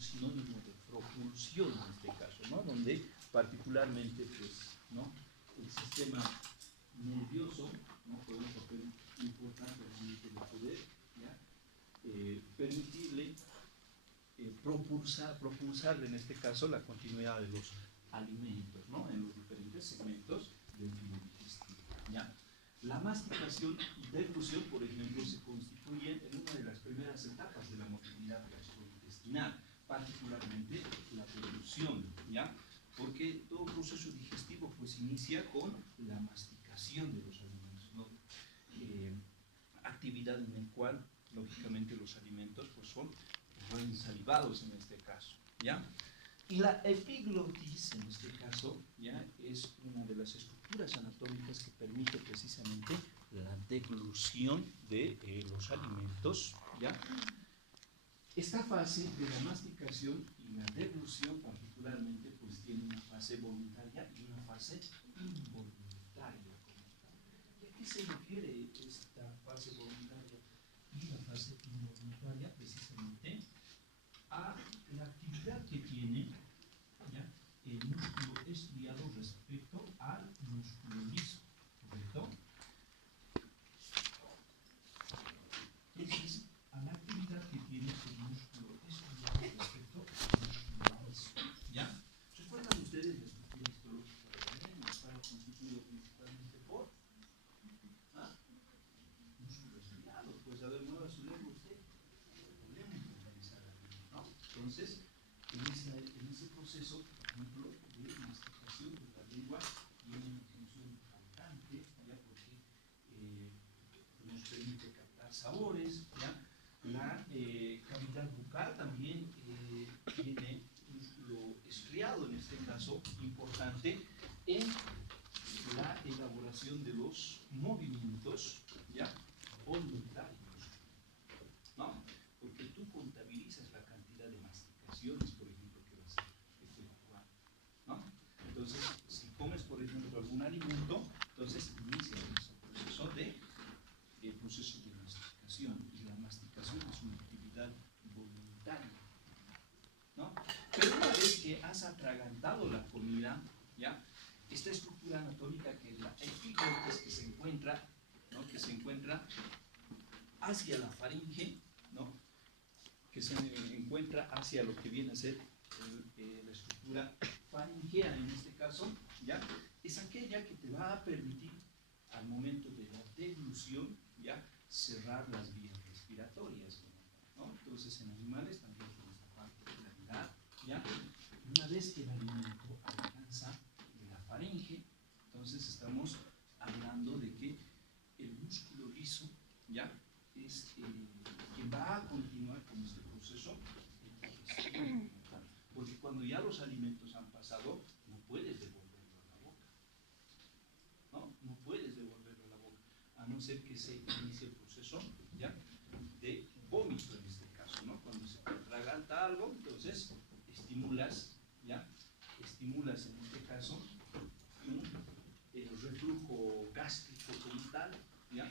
sinónimo de propulsión en este caso, ¿no? Donde particularmente, pues, ¿no? El sistema nervioso, ¿no? Juega un papel importante realmente de poder, ¿ya? Permitirle propulsar en este caso la continuidad de los alimentos, ¿no? En los diferentes segmentos del filo digestivo, ¿ya? La masticación y deglución, por ejemplo, se constituyen en una de las primeras etapas de la motilidad gastrointestinal, particularmente la deglución, ¿ya? Porque todo proceso digestivo pues inicia con la masticación de los alimentos, ¿no? Actividad en la cual, lógicamente, los alimentos pues son salivados en este caso, ¿ya? Y la epiglotis, en este caso, ¿ya? Es una de las estructuras anatómicas que permite precisamente la deglución de los alimentos, ¿ya? Esta fase de la masticación y la deglución particularmente pues tiene una fase voluntaria y una fase involuntaria. ¿Y a qué se refiere esta fase voluntaria y la fase involuntaria? Precisamente a la actividad que tiene, ¿ya?, el músculo estriado respecto al músculo liso, ¿correcto? Entonces, a la actividad que tiene el músculo estriado respecto al músculo liso, ¿ya? ¿Recuerdan ustedes la estructura histológica de la lengua? Está constituido principalmente por músculo estriado. Pues a ver, mueva su lengua usted. ¿No? Entonces, en ese proceso, por ejemplo, de masticación de la lengua, tiene una función importante, ¿ya? Porque nos permite captar sabores, ¿ya? La cavidad bucal también tiene músculo estriado, en este caso, importante en la elaboración de los movimientos, ¿ya?, voluntarios, ¿no? Porque tú contabilizas la cantidad de masticaciones, por ejemplo, que vas a efectuar, ¿no? Entonces, si comes, por ejemplo, algún alimento, entonces inicia ese proceso de masticación, y la masticación es una actividad voluntaria, ¿no? Pero una vez que has atragantado la comida, ¿ya?, esta estructura anatómica que es la epiglotis, que se encuentra, ¿no?, que se encuentra hacia la faringe, ¿no?, que se encuentra hacia lo que viene a ser la estructura faringea en este caso, ¿ya?, es aquella que te va a permitir al momento de la deglución, ¿ya?, cerrar las vías respiratorias, ¿no? Entonces en animales también tiene esta particularidad, ¿ya? Una vez que el alimento alcanza la faringe, entonces estamos hablando de que el músculo liso, ¿ya?, es quien va a continuar con este proceso digestivo, porque cuando ya los alimentos han pasado, no puedes devolverlo a la boca, ¿no? No puedes devolverlo a la boca, a no ser que se inicie el proceso, ¿ya?, de vómito en este caso, ¿no? Cuando se atraganta algo, entonces estimulas, ¿ya?, estimulas en este caso el reflujo gástrico como tal, ¿ya?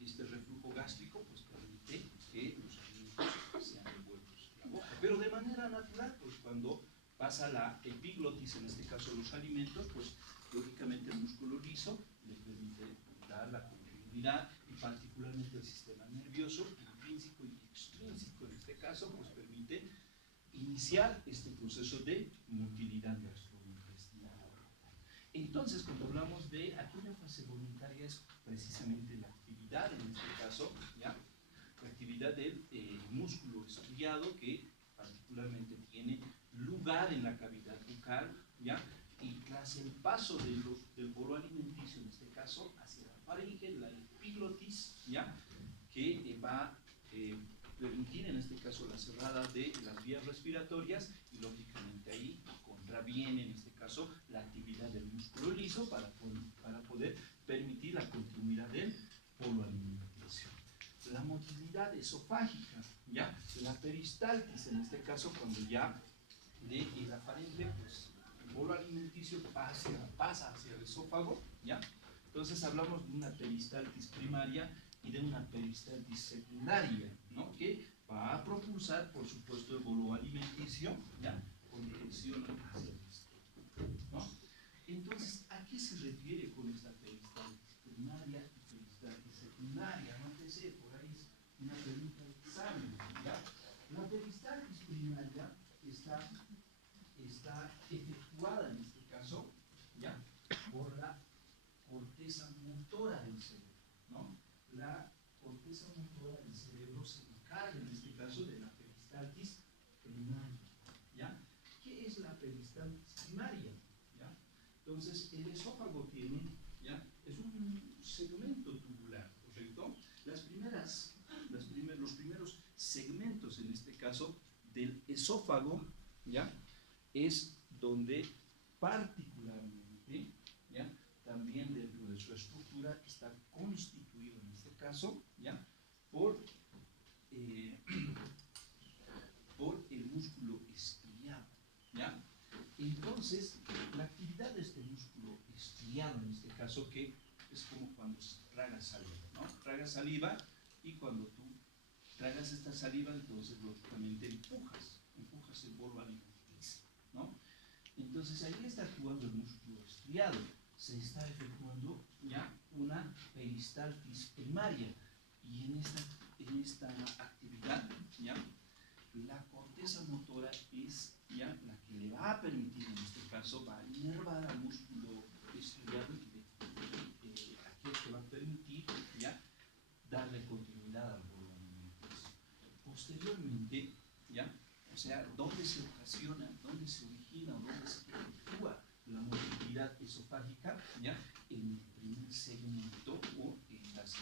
Este reflujo gástrico pues permite que los alimentos sean devueltos a la boca, pero de manera natural, pues cuando pasa la epiglotis, en este caso los alimentos, pues lógicamente el músculo liso le permite dar la continuidad, y particularmente el sistema nervioso intrínseco y extrínseco en este caso pues permite iniciar este proceso de motilidad gastrointestinal. Entonces, cuando hablamos de aquella fase voluntaria, es precisamente la actividad, en este caso, ¿ya?, la actividad del músculo estriado, que particularmente tiene lugar en la cavidad bucal, ¿ya?, y tras el paso del bolo alimenticio, en este caso, hacia la faringe, la epiglotis, ¿ya?, que va a permitir, en este caso, la cerrada de las vías respiratorias, y lógicamente ahí contraviene, en este caso, la actividad del músculo liso para poder permitir la continuidad del bolo alimenticio. La motilidad esofágica, ¿ya?, la peristaltis, en este caso, cuando ya de la faringe, pues el bolo alimenticio pasa hacia el esófago, ¿ya? Entonces hablamos de una peristaltis primaria y de una peristaltis secundaria, ¿no?, que va a propulsar, por supuesto, el bolo alimenticio inicio, ¿ya? Con dirección hacia el estómago, ¿no? Entonces, ¿a qué se refiere con esta peristaltis primaria y peristaltis secundaria? Nótese, por ahí es una pregunta de examen, ¿ya? La peristaltis primaria está efectuada en este caso, ¿ya? Por la corteza motora del cerebro, ¿no? La corteza motora del cerebro se encarga en este caso de la peristaltis primaria, ¿ya? ¿Qué es la peristaltis primaria? ¿Ya? Entonces, el esófago tiene, ¿ya? Es un segmento tubular, ¿correcto? Los primeros segmentos, en este caso, del esófago, ¿ya? Es donde particularmente, ¿ya? También dentro de su estructura está constituido, en este caso, ¿ya? Por el músculo estriado, ¿ya? Entonces, la actividad de este músculo estriado, en este caso, que es como cuando tragas saliva, ¿no? Tragas saliva y cuando tú tragas esta saliva, entonces lógicamente empujas el bolo alimenticio, ¿no? Entonces ahí está actuando el músculo estriado, se está efectuando ya una peristaltis primaria y en esta actividad, ¿ya? La corteza motora es ya la que le va a permitir, en este caso, va a inervar al músculo estriado y aquel que va a permitir ya darle continuidad al bolo alimenticio. Posteriormente, ya, o sea, ¿dónde se ocasiona, dónde se origina o dónde se efectúa la motilidad esofágica? ¿Ya? En el primer segmento o en las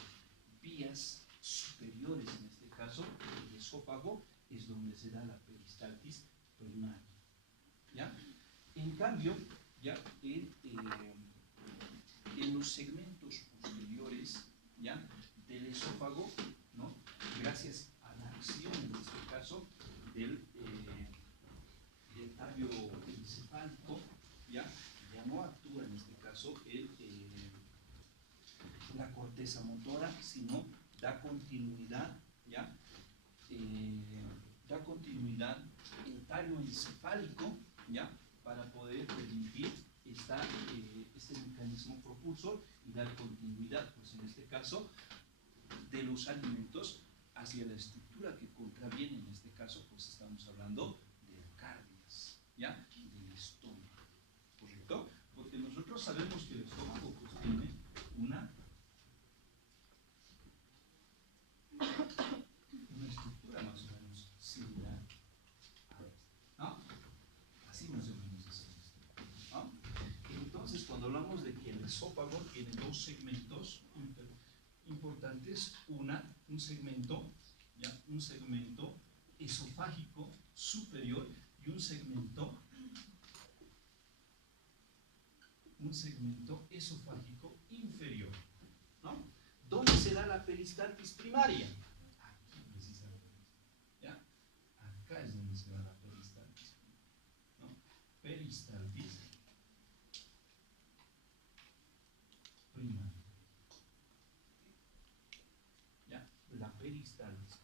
vías superiores, en este caso, el esófago, es donde se da la peristaltis primaria, ¿ya? En cambio, ya en los segmentos posteriores, ¿ya? Del esófago, ¿no? Gracias a la acción, en este caso, del tallo encefálico, ya no actúa en este caso la corteza motora, sino da continuidad, ¿ya? Da continuidad el tallo encefálico, ¿ya? Para poder permitir este mecanismo propulsor y dar continuidad, pues en este caso, de los alimentos hacia la estructura que contraviene, en este caso, pues estamos hablando del cardias, ¿ya? Del estómago, ¿correcto? Porque nosotros sabemos que el estómago pues tiene una estructura más o menos similar a esta, ¿no? Así más o menos es esto, ¿no? Entonces, cuando hablamos de que el esófago tiene dos segmentos importantes, un segmento, ¿ya? Un segmento esofágico superior y un segmento esofágico inferior, ¿no? ¿Dónde se da la peristaltis primaria? Aquí precisamente, ¿ya? Acá es donde se da la peristaltis, ¿no? Peristaltis primaria. ¿Ya? La peristaltis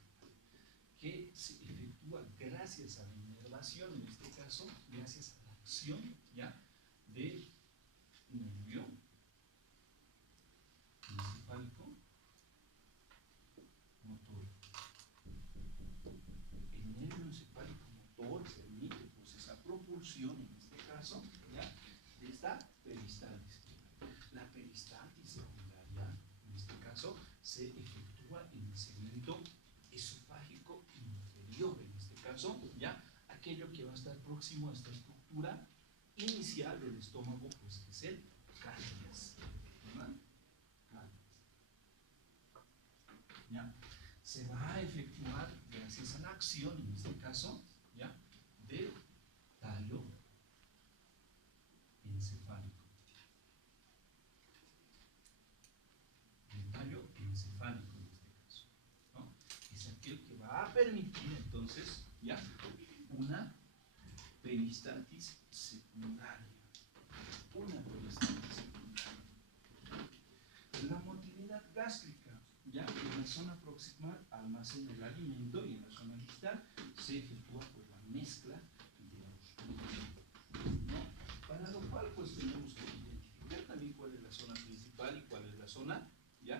que se efectúa gracias a la inervación, en este caso, gracias a la acción, ¿ya? De nervio encefálico motor. El nervio encefálico motor permite pues esa propulsión, en este caso, ¿ya? De esta peristaltis. La peristaltis secundaria, en este caso, se efectúa en el segmento esofágico inferior, en este caso, ¿ya? Aquello que va a estar próximo a esta estructura inicial del estómago, pues que es el cardias, ¿verdad? ¿Ya? Se va a efectuar gracias a la acción, en este caso, ¿ya? Del tallo encefálico. El tallo encefálico, en este caso, ¿no? Es aquel que va a permitir entonces, ¿ya? Una peristaltis secundaria. Una peristaltis secundaria. La motilidad gástrica, ya en la zona proximal almacena el alimento y en la zona distal se efectúa pues la mezcla zona, ¿ya?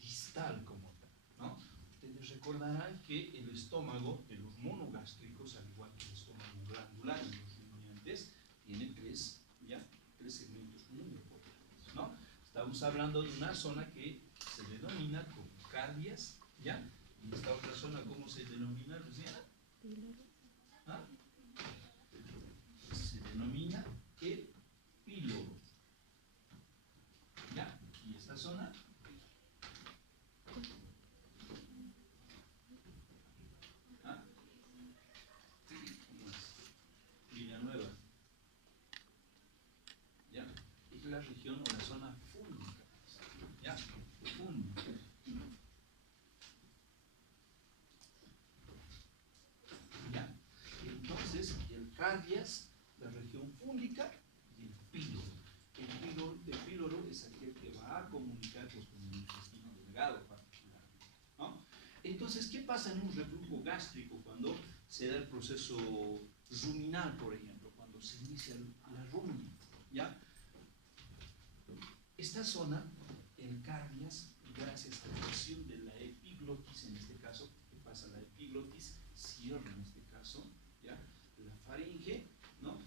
Distal como tal, ¿no? Ustedes recordarán que el estómago de los monogástricos, al igual que el estómago glandular en los rumiantes, tiene tres segmentos muy importantes, ¿no? Estamos hablando de una zona que se denomina como cardias, ¿ya? Y esta otra zona, ¿cómo se denomina, Luciana? ¿Ah? Se denomina el píloro, ¿ya? Y esta zona, ¿ah? ¿Cómo es? Villanueva, ¿ya? Es la región o la zona fúngica, ¿ya? Fúngica. ¿Ya? Entonces, el cardias, la región fúngica, y el píloro. El píloro es aquel que va a comunicar pues, con el intestino delgado particularmente, ¿no? Entonces, ¿qué pasa en un reflujo gástrico cuando se da el proceso ruminal, por ejemplo, cuando se inicia la rumia? ¿Ya? Esta zona, el cardias, gracias a la acción de la epiglotis, en este caso, ¿qué pasa? La epiglotis cierra en este caso, ¿ya? La faringe, ¿no?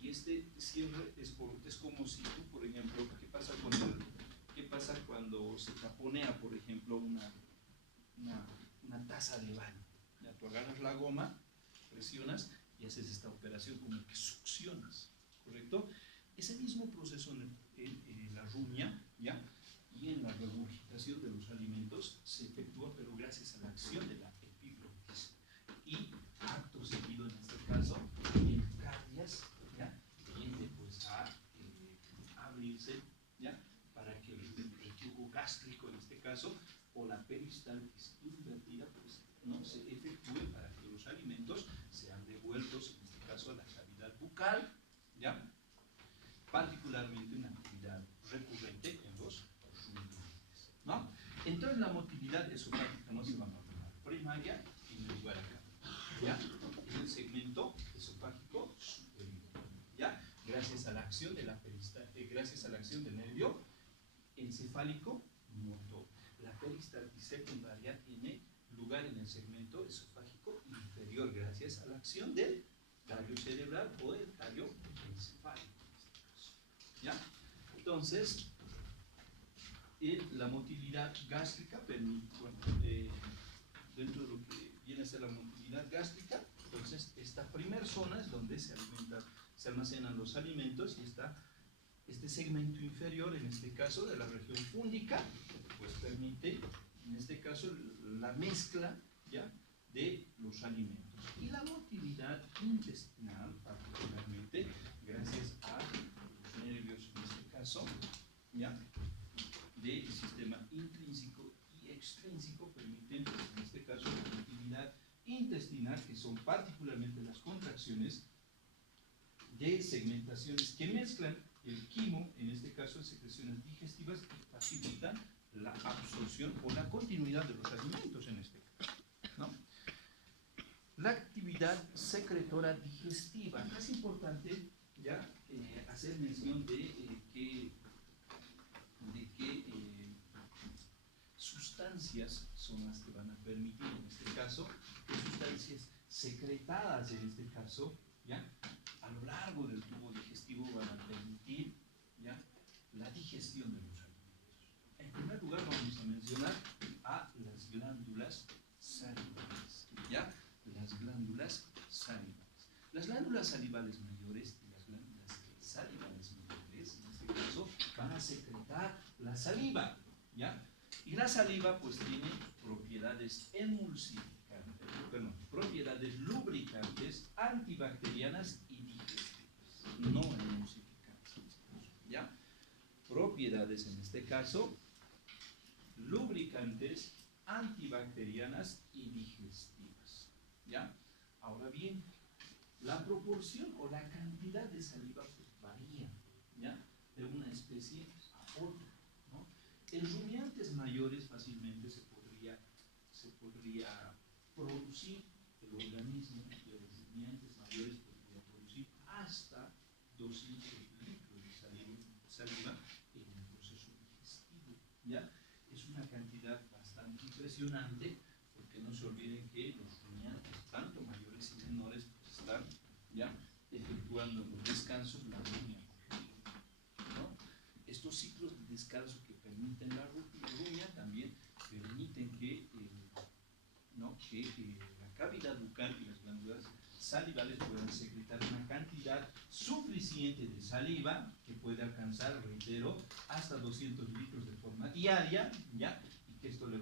Y este cierre es como si tú, por ejemplo, ¿qué pasa cuando se taponea, por ejemplo, una taza de baño? Ya tú agarras la goma, presionas y haces esta operación como que succionas, ¿correcto? Ese mismo proceso en la rumia, ¿ya? Y en la regurgitación de los alimentos se efectúa, pero gracias a la acción de la epiglotis. Y acto seguido, en este caso, el cardias, ¿ya? Tiende pues a abrirse, ¿ya? Para que el reflujo gástrico, en este caso, o la peristaltis invertida, pues no se efectúe para que los alimentos sean devueltos, en este caso, a la cavidad bucal, ¿ya? Particularmente una actividad recurrente en los rumiantes, ¿no? Entonces la motilidad esofágica no se va a normar primaria en lugar acá, ¿ya? En el segmento esofágico superior, ¿ya? Gracias a la acción de la gracias a la acción del nervio encefálico motor. La peristaltis secundaria tiene lugar en el segmento esofágico inferior gracias a la acción del tallo cerebral o del tallo encefálico. ¿Ya? Entonces, la motilidad gástrica permite, bueno, dentro de lo que viene a ser la motilidad gástrica, entonces esta primera zona es donde se almacenan los alimentos y este segmento inferior, en este caso de la región fúngica, pues permite, en este caso, la mezcla, ¿ya?, de los alimentos. Y la motilidad intestinal, particularmente, gracias a los nervios, en este caso, ¿ya?, del sistema intrínseco y extrínseco, permiten, en este caso, la motilidad intestinal, que son particularmente las contracciones de segmentaciones que mezclan el quimo, en este caso de secreciones digestivas, que facilitan la absorción o la continuidad de los alimentos en este caso, ¿no? La actividad secretora digestiva. Es importante ya hacer mención de qué sustancias son las que van a permitir, en este caso, qué sustancias secretadas, en este caso, ¿ya?, a lo largo del tubo digestivo van a permitir, ¿ya?, la digestión de los alimentos. En primer lugar vamos a mencionar a las glándulas salivales, ¿ya? Las glándulas salivales. Las glándulas salivales mayores y las glándulas salivales menores, en este caso, van a secretar la saliva, ¿ya? Y la saliva pues tiene propiedades emulsificantes, propiedades lubricantes, antibacterianas y digestivas, no emulsificantes, ¿ya? Propiedades en este caso lubricantes, antibacterianas y digestivas, ¿ya? Ahora bien, la proporción o la cantidad de saliva pues varía, ¿ya?, de una especie a otra, ¿no? En rumiantes mayores fácilmente se podría producir, el organismo de los rumiantes mayores podría producir hasta 200 litros de saliva en el proceso emocionante, porque no se olviden que los rumiantes, tanto mayores y menores, pues están ya efectuando en los descansos la rumia, ¿no? Estos ciclos de descanso que permiten la rumia también permiten que, la cavidad bucal y las glándulas salivales puedan secretar una cantidad suficiente de saliva que puede alcanzar, reitero, hasta 200 litros de forma diaria, ¿ya? Y que esto le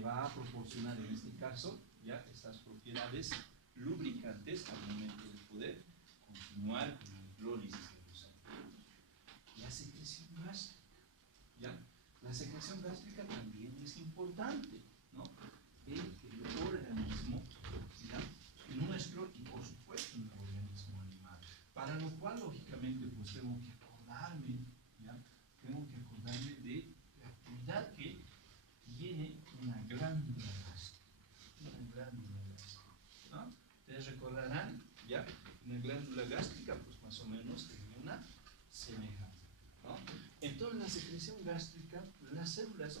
va a proporcionar en este caso ya estas propiedades lubricantes al momento de poder continuar con la hidrólisis de los alimentos. La secreción gástrica, ¿ya? La secreción gástrica también es importante, ¿no? El organismo, ¿ya? Nuestro y por supuesto en el organismo animal, para lo cual lógicamente pues tengo que acordarme, ¿ya? Tengo que acordarme de la actividad que tiene una glándula gástrica, ¿no? Ustedes recordarán, ¿ya? Una glándula gástrica pues más o menos tiene una semejanza, ¿no? Entonces la secreción gástrica, las células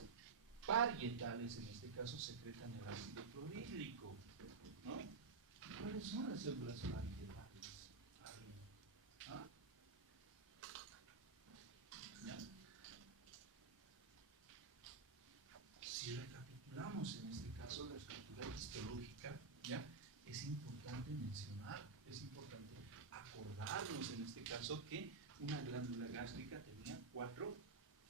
parietales en este caso secretan el ácido clorhídrico, ¿no? ¿Cuáles son las células parietales? ¿Ah? ¿Ya? Si recapitulamos en este caso la estructura histológica, ¿ya? Es importante mencionar, es importante acordarnos en este caso que una glándula gástrica tenía 4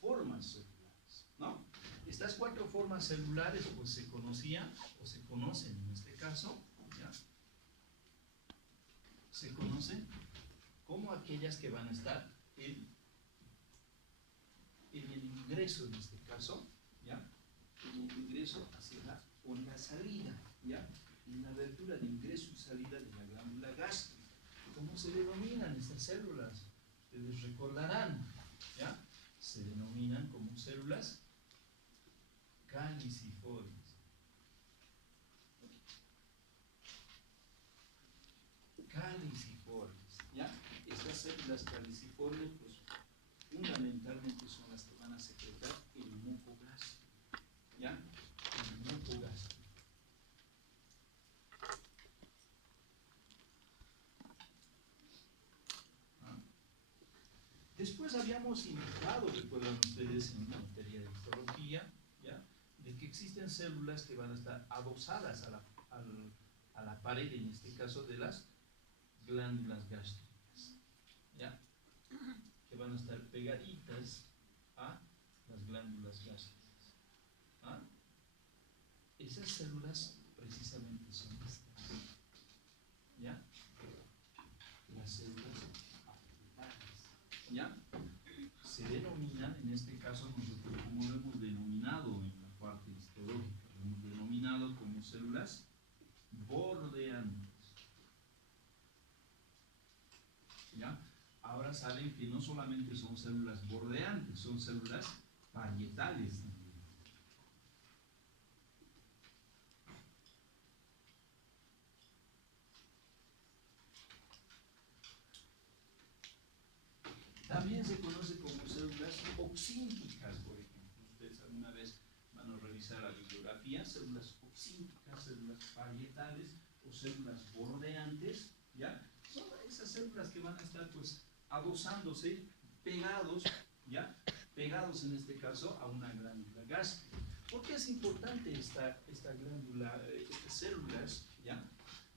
formas celulares, ¿no? Estas 4 formas celulares pues se conocían o se conocen en este caso, ¿ya? Se conocen como aquellas que van a estar en el ingreso en este caso, ¿ya? En el ingreso hacia o en la salida, ¿ya? En la abertura de ingreso y salida de la glándula gástrica. ¿Cómo se denominan estas células? Ustedes recordarán, ¿ya? Se denominan como células caliciformes. Caliciformes, ¿ya? Estas células caliciformes, pues, fundamentalmente son las que van a secretar el muco gástrico, ¿ya? El muco gástrico. Después habíamos indicado, recuerdan ustedes en la materia de histología, ¿ya? De que existen células que van a estar adosadas a la pared, en este caso de las glándulas gástricas, ¿ya? Que van a estar pegaditas a las glándulas gástricas, ¿ah? Esas células precisamente son estas, ¿ya? Las células afectadas, ¿ya? Se denominan, en este caso nosotros como lo hemos denominado en la parte histológica, lo hemos denominado como células bordeantes, ¿ya? Ahora saben que no solamente son células bordeantes, son células parietales también. También se conoce como células oxínticas, por ejemplo. Ustedes alguna vez van a revisar la bibliografía, células oxínticas, células parietales o células bordeantes, ¿ya? Son esas células que van a estar pues adosándose, pegados, ¿ya? Pegados en este caso a una glándula gástrica. ¿Por qué es importante esta glándula, estas células, ¿ya?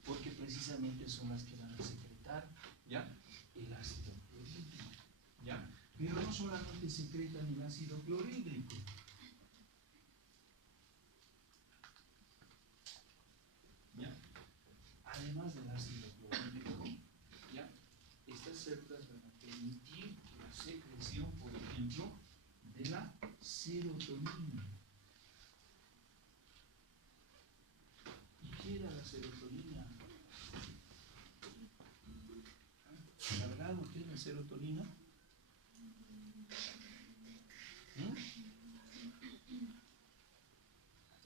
Porque precisamente son las que van a secretar, ¿ya? El ácido clorhídrico, ¿ya? Pero no solamente secretan el ácido clorhídrico, ¿ya? Además del ácido clorhídrico, ¿ya? Estas células van a permitir la secreción, por ejemplo, de la serotonina. ¿Y qué era la serotonina? ¿Cargado qué es la serotonina?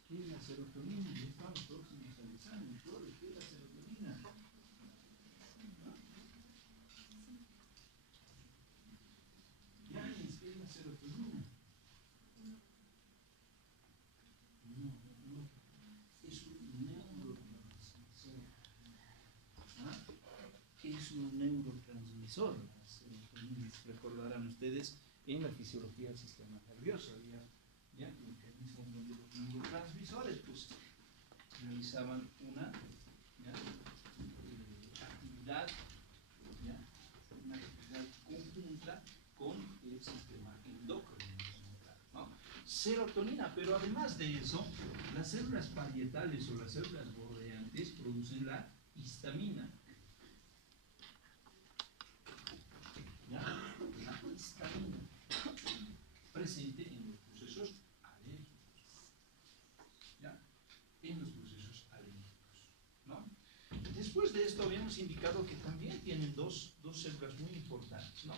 ¿Qué es la serotonina? Ya estamos próximos al examen. ¿Qué es la serotonina? ¿Qué es la serotonina? transmisor. La serotonina, recordarán ustedes, en la fisiología del sistema nervioso había ya mecanismos donde los neurotransmisores pues realizaban una ¿ya? Actividad, ¿ya? Una actividad conjunta con el sistema endocrino, ¿no? Serotonina, pero además de eso, las células parietales o las células bordeantes producen la histamina. ¿Ya? La histamina presente en los procesos alérgicos. ¿Ya? En los procesos alérgicos, ¿no? Después de esto habíamos indicado que también tienen dos células muy importantes, ¿no?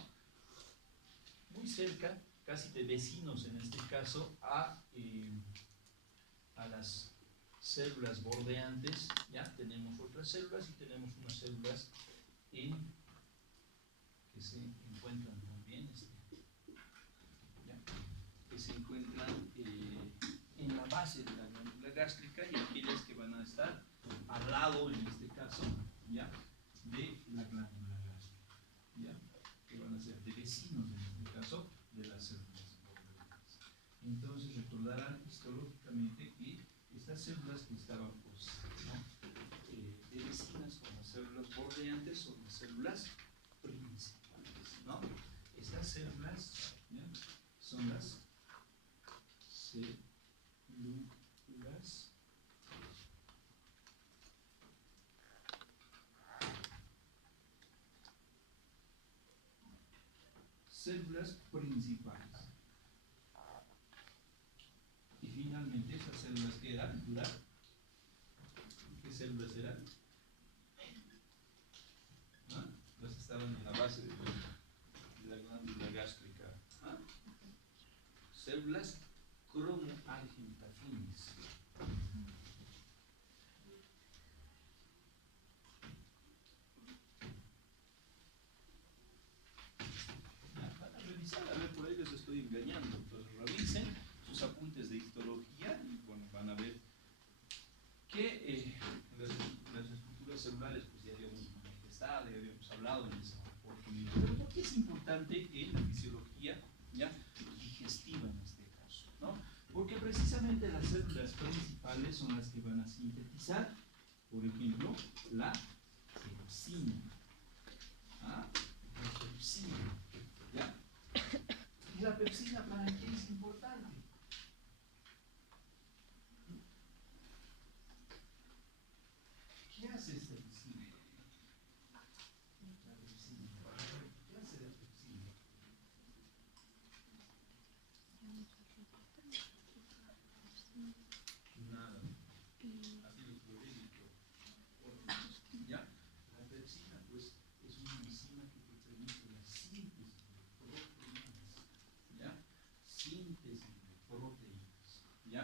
Muy cerca, casi de vecinos en este caso, a las células bordeantes. Ya tenemos otras células y tenemos unas células que se encuentran también que se encuentran en la base de la glándula gástrica, y aquellas que van a estar al lado, en este caso, ¿ya? De la glándula gástrica, ¿ya? Que van a ser de vecinos, en este caso, de las células bordeantes. Entonces recordarán histológicamente que estas células que estaban pues, ¿no? De vecinas con las células bordeantes son las células principales, ¿no? Estas células, ¿ya? Son las células principales. Y finalmente estas células que eran, ¿qué células eran? ¿Ah? Las estaban en la base de la glándula gástrica. ¿Ah? Células cromoargentafines. Van a revisar, a ver, por ahí les estoy engañando. Entonces revisen sus apuntes de histología y bueno, van a ver que las estructuras celulares pues ya habíamos manifestado, ya habíamos hablado en esa oportunidad. Pero ¿por qué es importante en la fisiología ya digestiva en este caso? ¿No? Porque precisamente las células principales son las que van a sintetizar, por ejemplo, la pepsina. ¿Ah? La pepsina. ¿Ya? ¿Y la pepsina para qué es importante? ¿Qué hace esta pepsina? La pepsina. ¿Qué hace la pepsina? Nada. Ácido clorhídrico. ¿Ya? La pepsina, pues, es una enzima que te permite la síntesis de proteínas. ¿Ya? Síntesis de proteínas. ¿Ya?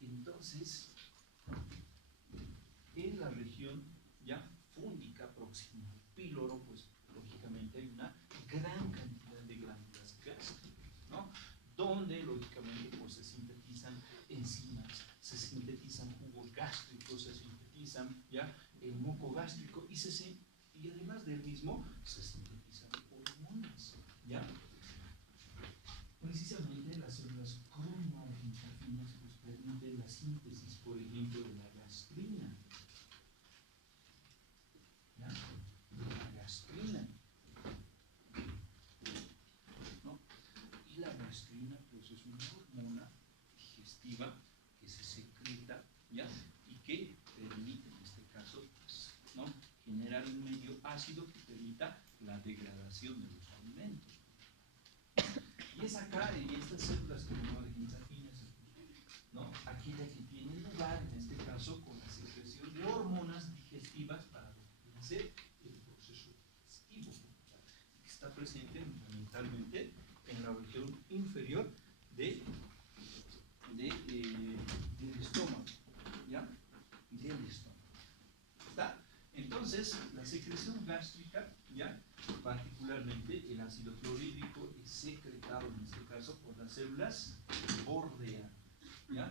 Entonces, en la región ya fúndica próxima al píloro, pues lógicamente hay una gran cantidad de glándulas gástricas, ¿no? Donde lógicamente pues se sintetizan enzimas, se sintetizan jugos gástricos, se sintetizan ya el moco gástrico y además del mismo se sintetizan hormonas, ¿ya? Precisamente las células cromoargentafinas pues permiten la síntesis, por ejemplo, de la gastrina. ¿Ya? La gastrina, ¿no? Y la gastrina pues es una hormona digestiva que se secreta, ¿ya? Y que permite en este caso pues, ¿no? Generar un medio ácido que permita la degradación de los alimentos. Y es acá, en estas células cromoargentafinas, ¿no? Aquella que tiene lugar en este caso con la secreción de hormonas digestivas para hacer el proceso digestivo, que está presente fundamentalmente en la región inferior del estómago, ¿ya? Del estómago. ¿Está? Entonces, la secreción gástrica, ¿ya? Particularmente el ácido clorhídrico es secretado en este caso por las células bordeantes, ¿ya?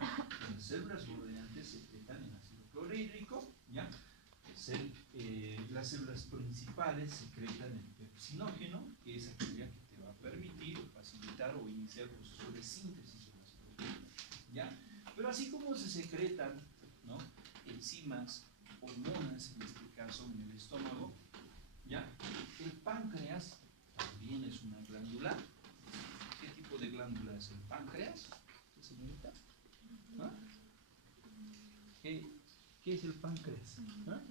Las células bordeantes secretan el ácido clorhídrico, ¿ya? Las células principales secretan el sinógeno, que es aquella que te va a permitir facilitar o iniciar el proceso de síntesis de las proteínas, ¿ya? Pero así como se secretan, ¿no?, enzimas, hormonas, en este caso en el estómago, ¿ya?, el páncreas también es una glándula. ¿Qué tipo de glándula es el páncreas, señorita? ¿Ah? ¿Qué es el páncreas? ¿Ah?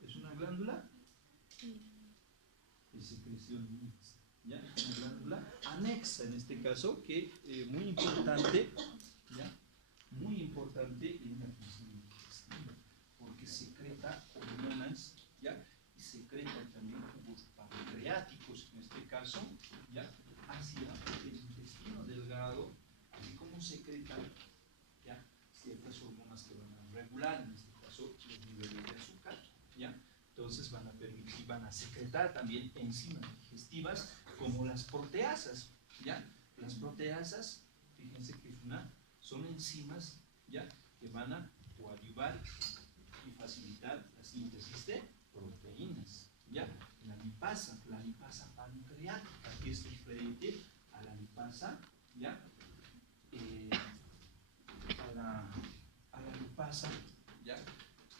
¿Es una glándula? De secreción mixta, ¿ya? Es una glándula anexa en este caso, que muy importante, ¿ya?, muy importante en la función digestiva, porque secreta hormonas, ¿ya?, y secreta también jugos pancreáticos en este caso, ¿ya?, hacia el intestino delgado, así como secretan, ¿ya?, ciertas hormonas que van a regular en este caso los niveles de azúcar, ¿ya? Entonces van a permitir, van a secretar también enzimas digestivas como las proteasas, ¿ya? Las proteasas, fíjense que son enzimas, ¿ya?, que van a coadyuvar y facilitar la síntesis de proteínas, ¿ya? La lipasa pancreática, que es diferente a la lipasa, ¿ya?, a la lipasa, ¿ya?,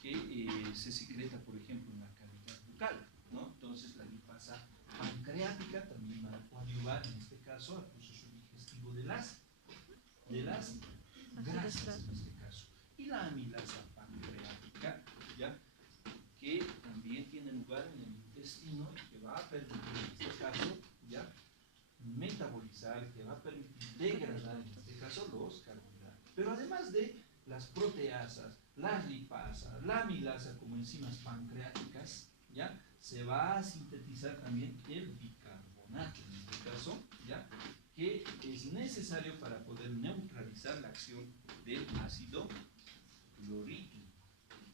que se secreta, por ejemplo, en la cavidad bucal, ¿no? Entonces la lipasa pancreática también va a coadyuvar en este caso al proceso digestivo de las grasas en este caso. Y la amilasa pancreática, ¿ya?, que también tiene lugar en el intestino y que va a permitir en este caso, ¿ya?, metabolizar, que va a permitir degradar en este caso los carbohidratos. Pero además de las proteasas, las lipasas, la amilasa como enzimas pancreáticas, ¿ya?, se va a sintetizar también el bicarbonato en este caso, ¿ya?, que es necesario para poder neutralizar la acción del ácido clorhídrico,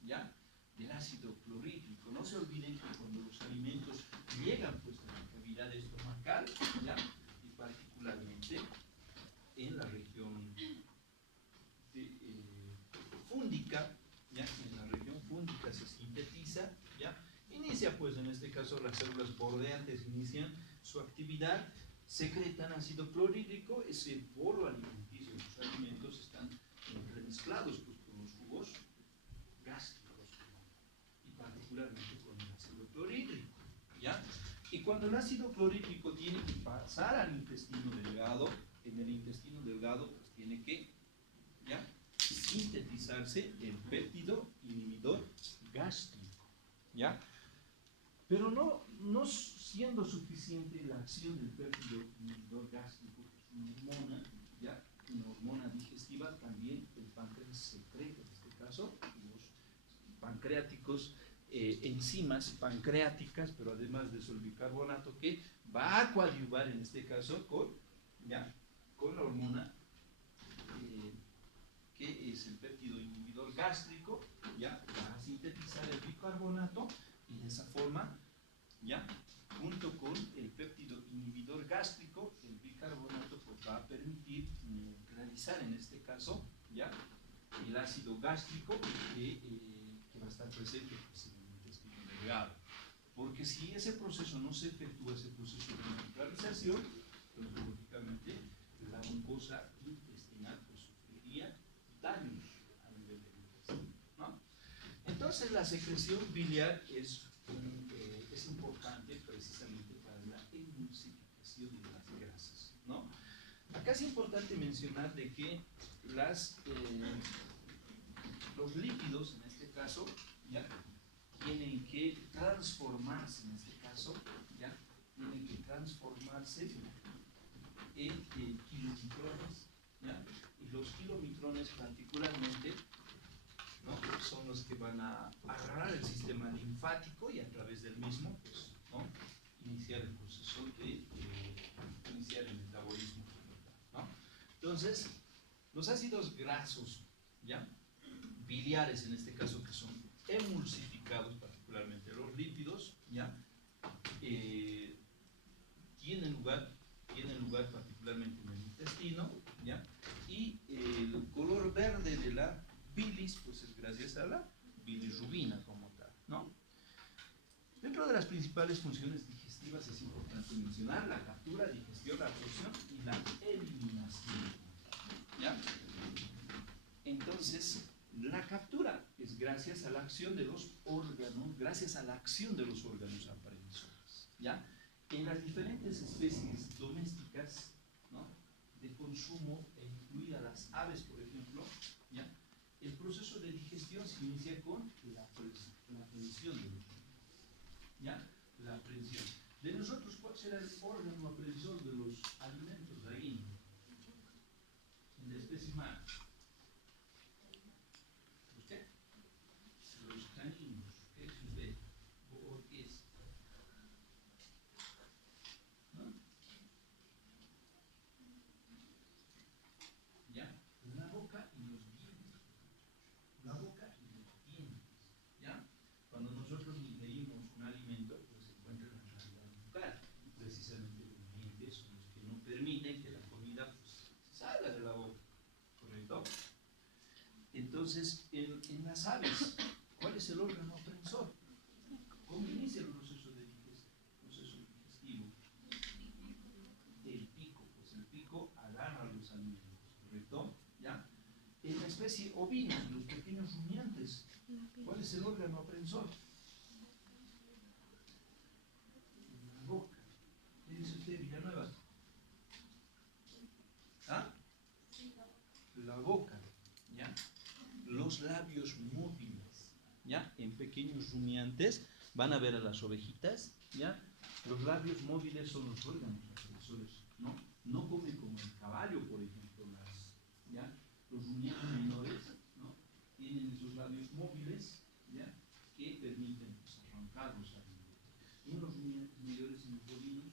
¿ya?, del ácido clorhídrico. No se olviden que cuando los alimentos llegan pues a la cavidad estomacal, ¿ya?, y particularmente en la región fúndica, ¿ya?, en la región fúndica se sintetiza, ¿ya?, inicia pues en este caso las células bordeantes inician su actividad, secretan ácido clorhídrico, ese bolo alimenticio, los alimentos están entremezclados pues con los jugos gástricos y particularmente con el ácido clorhídrico, ¿ya? Y cuando el ácido clorhídrico tiene que pasar al intestino delgado, en el intestino delgado pues tiene que, ¿ya?, sintetizarse el péptido inhibidor gástrico, ¿ya? Pero no siendo suficiente la acción del péptido inhibidor gástrico, que es una hormona, ¿ya?, una hormona digestiva, también el páncreas secreta, en este caso, los pancreáticos, enzimas pancreáticas, pero además de eso el bicarbonato, que va a coadyuvar en este caso con, ¿ya?, con la hormona que es el péptido inhibidor gástrico, ¿ya?, va a sintetizar el bicarbonato y de esa forma, ¿ya?, junto con el péptido inhibidor gástrico, el bicarbonato pues, va a permitir neutralizar en este caso, ¿ya?, el ácido gástrico que va a estar presente pues, en el intestino delgado. Porque si ese proceso no se efectúa, ese proceso de neutralización, pues lógicamente la mucosa intestinal pues, sufriría daños a nivel del intestino, ¿no? Entonces la secreción biliar es importante precisamente para la emulsificación de las grasas, ¿no? Acá es importante mencionar de que los lípidos, en este caso, ¿ya?, tienen que transformarse, en este caso, ¿ya?, tienen que transformarse en kilomicrones, ¿ya?, y los kilomicrones particularmente, ¿no?, son los que van a agarrar el sistema linfático y a través del mismo, pues, ¿no?, iniciar el proceso de iniciar el metabolismo, ¿no? Entonces, los ácidos grasos, ¿ya?, biliares en este caso, que son emulsificados, particularmente los lípidos, ¿ya?, tienen lugar particularmente en el intestino, ¿ya?, y el color verde de la bilis pues es gracias a la bilirrubina como tal, ¿no? Dentro de las principales funciones digestivas es importante mencionar la captura, digestión, la absorción y la eliminación. ¿Ya? Entonces, la captura es gracias a la acción de los órganos, aprensores. ¿Ya? En las diferentes especies domésticas, ¿no?, de consumo, incluidas las aves, por ejemplo, ¿ya?, el proceso de digestión se inicia con la prensión de los alimentos. ¿Ya? La prensión. De nosotros, ¿cuál será el órgano aprensor de los alimentos ahí? En la especie humana. ¿Usted? Los caninos. ¿Qué es usted? ¿O qué es? ¿No? ¿Ya? La boca y los dientes. La boca y los dientes. ¿Ya? Cuando nosotros ingerimos un alimento, pues se encuentra en la cavidad bucal. Precisamente los dientes son los que no permiten que la comida, pues, salga de la boca. ¿Correcto? Entonces, en las aves, ¿cuál es el órgano aprensor? ¿Cómo inicia el proceso digestivo? El pico, pues el pico agarra los alimentos, ¿correcto? ¿Ya? En la especie ovina, los pequeños rumiantes, ¿cuál es el órgano aprensor? La boca. ¿Qué dice usted, Villanueva? ¿Ah? La boca, ¿ya? Los labios móviles, ¿ya? En pequeños rumiantes van a ver a las ovejitas, ¿ya? Los labios móviles son los órganos aprensores, ¿no? No come como el caballo, por ejemplo, ¿ya? Los rumiantes menores, ¿no?, tienen esos labios móviles, ¿ya?, que permiten, pues, arrancar los alimentos. Y los rumiantes mayores en los bovinos,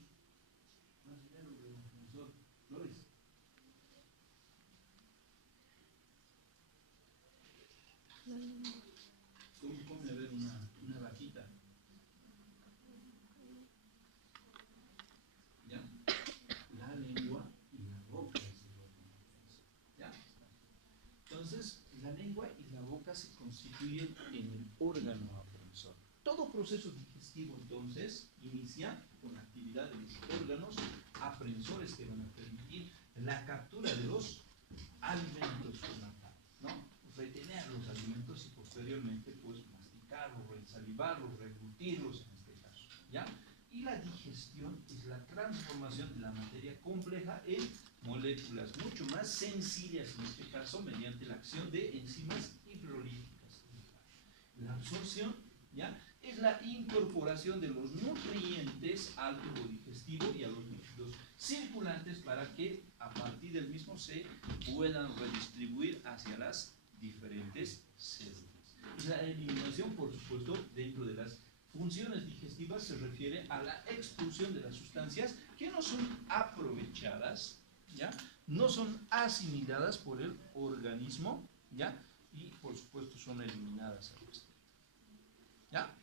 más allá de los aprensor, Flores. ¿Cómo come a ver una vaquita? ¿Ya? La lengua y la boca es el órgano aprensor. ¿Ya? Entonces, la lengua y la boca se constituyen en el órgano aprensor. Todo proceso digestivo, entonces, inicia con la actividad de los órganos aprensores que van a permitir la captura de los alimentos fermentados, ¿no? Retener los alimentos y posteriormente, pues, masticarlos, salivarlos, reglutirlos en este caso, ¿ya? Y la digestión es la transformación de la materia compleja en moléculas mucho más sencillas, en este caso, mediante la acción de enzimas hidrolíticas. La absorción, ¿ya?, es la incorporación de los nutrientes al tubo digestivo y a los líquidos circulantes para que a partir del mismo se puedan redistribuir hacia las diferentes células. La eliminación, por supuesto, dentro de las funciones digestivas se refiere a la expulsión de las sustancias que no son aprovechadas, ¿ya?, no son asimiladas por el organismo, ¿ya?, y por supuesto son eliminadas al exterior. ¿Ya?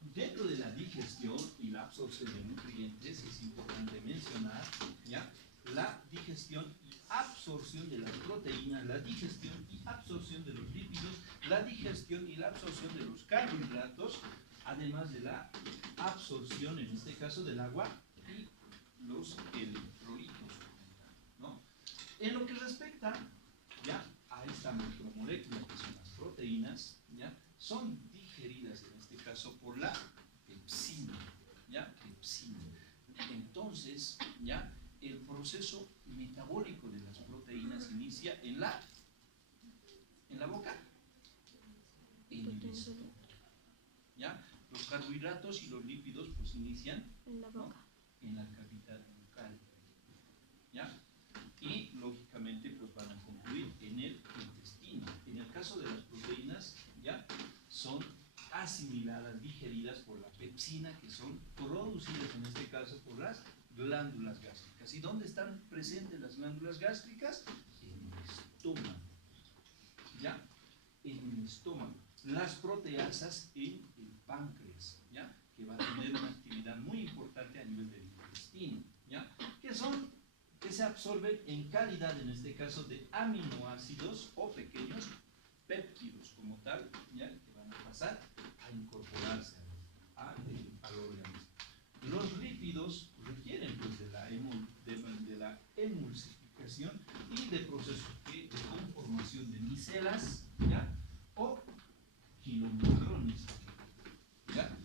Dentro de la digestión y la absorción de nutrientes es importante mencionar, ¿ya?, la digestión y absorción de las proteínas, la digestión y absorción de los lípidos, la digestión y la absorción de los carbohidratos, además de la absorción, en este caso, del agua y los electrolitos, ¿no? En lo que respecta, ¿ya?, a esta macromolécula que son las proteínas, ¿ya?, son digeridas en este caso por la pepsina, ¿ya? Pepsina. Entonces, ¿ya?, el proceso metabólico de las proteínas inicia en la boca, en el estómago, ¿ya? Los carbohidratos y los lípidos, pues, inician en la boca, ¿no?, en la cavidad bucal, ¿ya? Y lógicamente, pues, van a concluir en el intestino. En el caso de las proteínas, ¿ya?, son asimiladas, digeridas por la pepsina, que son producidas en este caso por las glándulas gástricas. ¿Y dónde están presentes las glándulas gástricas? En el estómago, ¿ya? En el estómago. Las proteasas en el páncreas, ¿ya?, que va a tener una actividad muy importante a nivel del intestino, ¿ya?, que se absorben en calidad, en este caso, de aminoácidos o pequeños péptidos como tal, ¿ya?, que van a pasar micelas, ¿ya? O kilomicrones, ¿ya?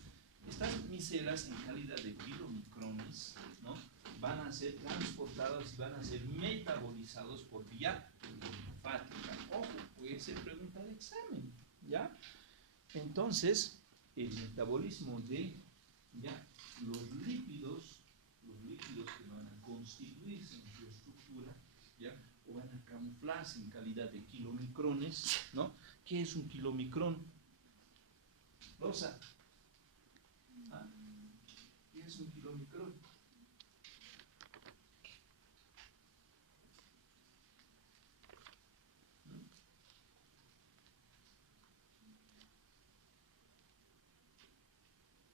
Estas micelas en calidad de kilomicrones, ¿no? Van a ser transportados y van a ser metabolizados por vía linfática. Ojo, puede ser pregunta de examen, ¿ya? Entonces, el metabolismo de, ¿ya?, los lípidos que van a constituirse en su estructura, ¿ya?, o van a camuflarse en calidad de kilomicrones, ¿no? ¿Qué es un kilomicrón? Rosa, ¿ah? ¿Qué es un kilomicrón?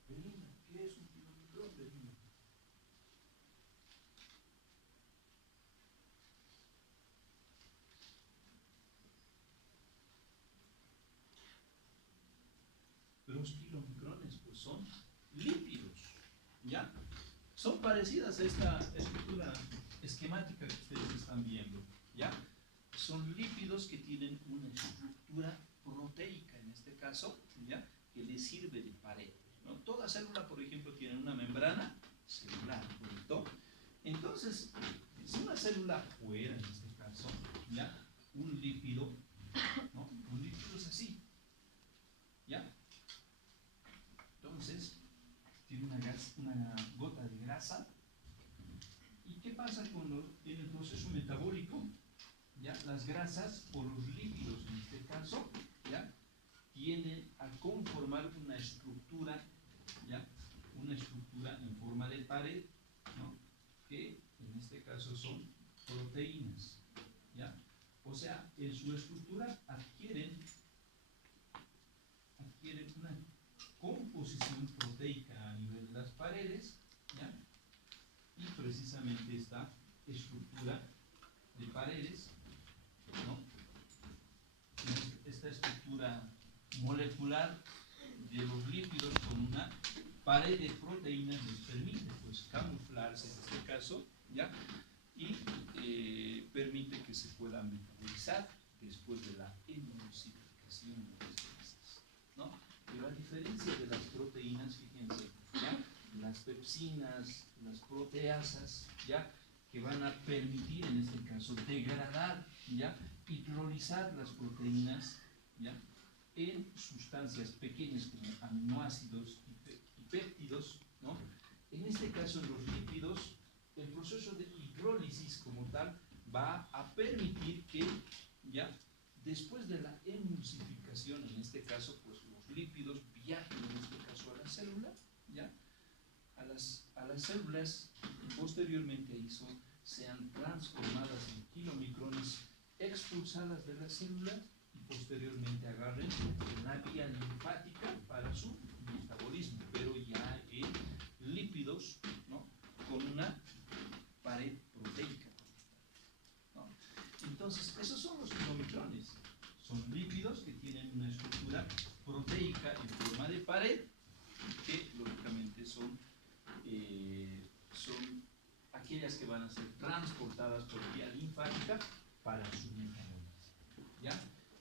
Belinda, ¿qué es un kilomicrón, Belinda? Los kilomicrones pues son lípidos, ¿ya? Son parecidas a esta estructura esquemática que ustedes están viendo, ¿ya? Son lípidos que tienen una estructura proteica, en este caso, ¿ya?, que les sirve de pared, ¿no? Toda célula, por ejemplo, tiene una membrana celular, ¿correcto? Entonces, si una célula fuera, en este caso, ¿ya?, un lípido, ¿no? Un lípido es así, ¿ya? Entonces, tiene una gota de grasa. ¿Y qué pasa cuando en el proceso metabólico, ya, las grasas o los lípidos en este caso, ya, tienden a conformar una estructura, ya, una estructura en forma de pared, ¿no?, que en este caso son proteínas, ya? O sea, en su estructura adquieren una composición proteica a nivel de las paredes, ¿ya? Y precisamente esta estructura de paredes, ¿no?, esta estructura molecular de los lípidos con una pared de proteínas les permite pues camuflarse en este caso, ¿ya?, y permite que se puedan metabolizar después de la emulsificación de las grasas, ¿no? Pero a diferencia de las proteínas, fíjense, ¿ya?, las pepsinas, las proteasas, ¿ya?, que van a permitir en este caso degradar, ¿ya?, hidrolizar las proteínas, ¿ya?, en sustancias pequeñas como aminoácidos y péptidos, ¿no? En este caso, en los lípidos, el proceso de hidrólisis como tal va a permitir que, ya, después de la emulsificación, en este caso, pues los lípidos viajen, en este caso, a la célula, ¿ya?, a las células, y posteriormente sean transformadas en kilomicrones, expulsadas de la célula y posteriormente agarren la vía linfática para su metabolismo, pero ya en lípidos, ¿no?, con una pared proteica, ¿no? Entonces, esos son los kilomicrones. Son lípidos que tienen una estructura proteica en forma de pared, que lógicamente son aquellas que van a ser transportadas por vía linfática para su metabolismo, ¿ya?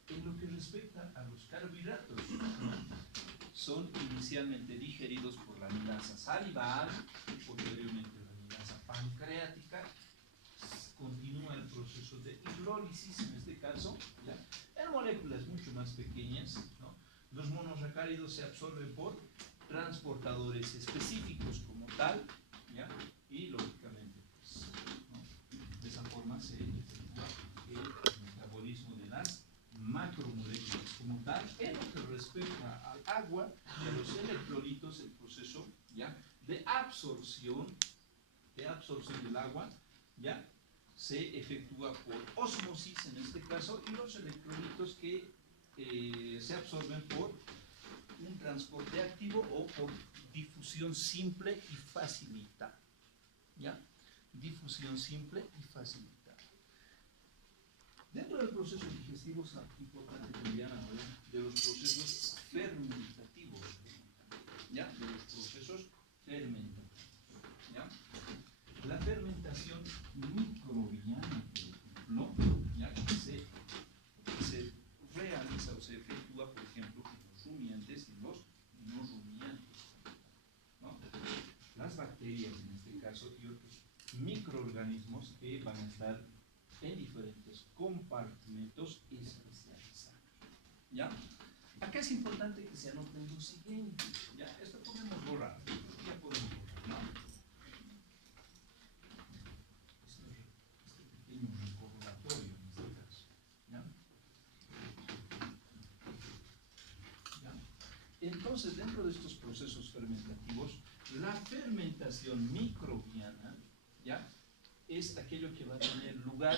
En lo que respecta a los carbohidratos, ¿no?, son inicialmente digeridos por la amilasa salival, posteriormente la amilasa pancreática, continúa el proceso de hidrólisis, en este caso, ¿ya?, en moléculas mucho más pequeñas, ¿no? Los monosacáridos se absorben por transportadores específicos como tal, ¿ya?, y lógicamente, pues, ¿no?, de esa forma se efectúa el metabolismo de las macromoléculas como tal. En lo que respecta al agua y a los electrolitos, el proceso, ¿ya?, de absorción del agua, ¿ya?, se efectúa por ósmosis en este caso, y los electrolitos que se absorben por un transporte activo o por difusión simple y facilitada, ¿ya? Difusión simple y facilitada. Dentro del proceso digestivo es importante también hablar de los procesos fermentativos, ¿ya? De los procesos fermentativos, ¿ya? La fermentación microbiana, por ejemplo, ¿ya?, que se microorganismos que van a estar en diferentes compartimentos especializados. ¿Ya? Acá es importante que se anoten lo siguiente. ¿Ya? Esto podemos borrar. Ya podemos borrar, ¿no? Este pequeño recordatorio en este caso. ¿Ya? ¿Ya? Entonces, dentro de estos procesos fermentativos, la fermentación microbiana, ¿ya?, es aquello que va a tener lugar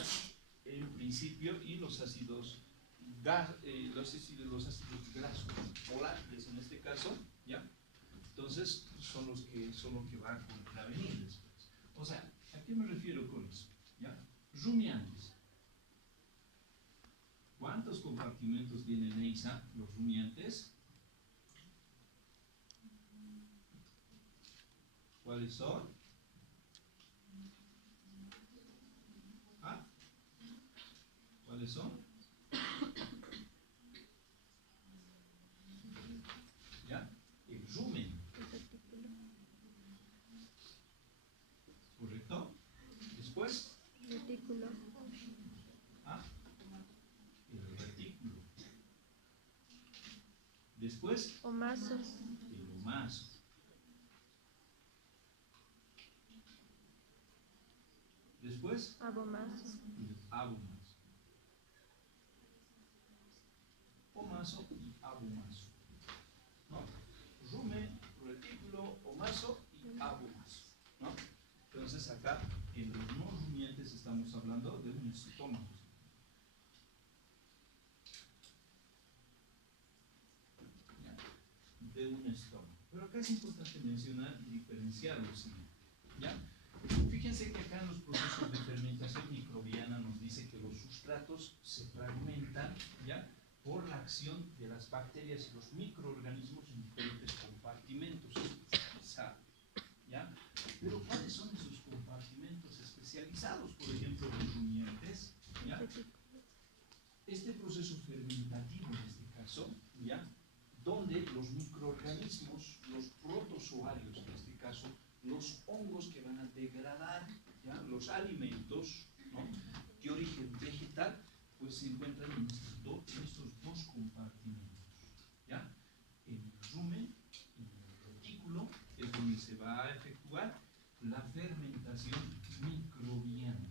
en principio y los ácidos grasos volátiles en este caso, ¿ya? Entonces son los que van a contravenir después. O sea, ¿a qué me refiero con eso? ¿Ya? Rumiantes. ¿Cuántos compartimentos tienen EISA los rumiantes? ¿Cuáles son? ¿Ah? ¿Cuáles son? ¿Ya? El rumen. ¿Correcto? Después. Retículo. ¿Ah? El retículo. Después. Omaso. El omaso. Después. Abomaso. El abomaso. Omaso y abomaso. ¿No? Rumen, retículo, omaso y abomaso. ¿No? Entonces acá en los no rumiantes estamos hablando de un estómago. ¿Ya? De un estómago. Pero acá es importante mencionar y diferenciar lo siguiente. ¿Ya? Fíjense que acá en los procesos de fermentación microbiana nos dice que los sustratos se fragmentan, ¿ya?, por la acción de las bacterias y los microorganismos en diferentes compartimentos especializados. ¿Ya? Pero ¿cuáles son esos compartimentos especializados? Por ejemplo, los rumiantes. ¿Ya? Este proceso fermentativo en este caso, ¿ya?, donde los microorganismos, los protozoarios en este caso, los hongos que van a degradar, ¿ya?, los alimentos, ¿no?, de origen vegetal, pues se encuentran en estos dos compartimentos. ¿Ya? En el rumen, en el retículo, es donde se va a efectuar la fermentación microbiana.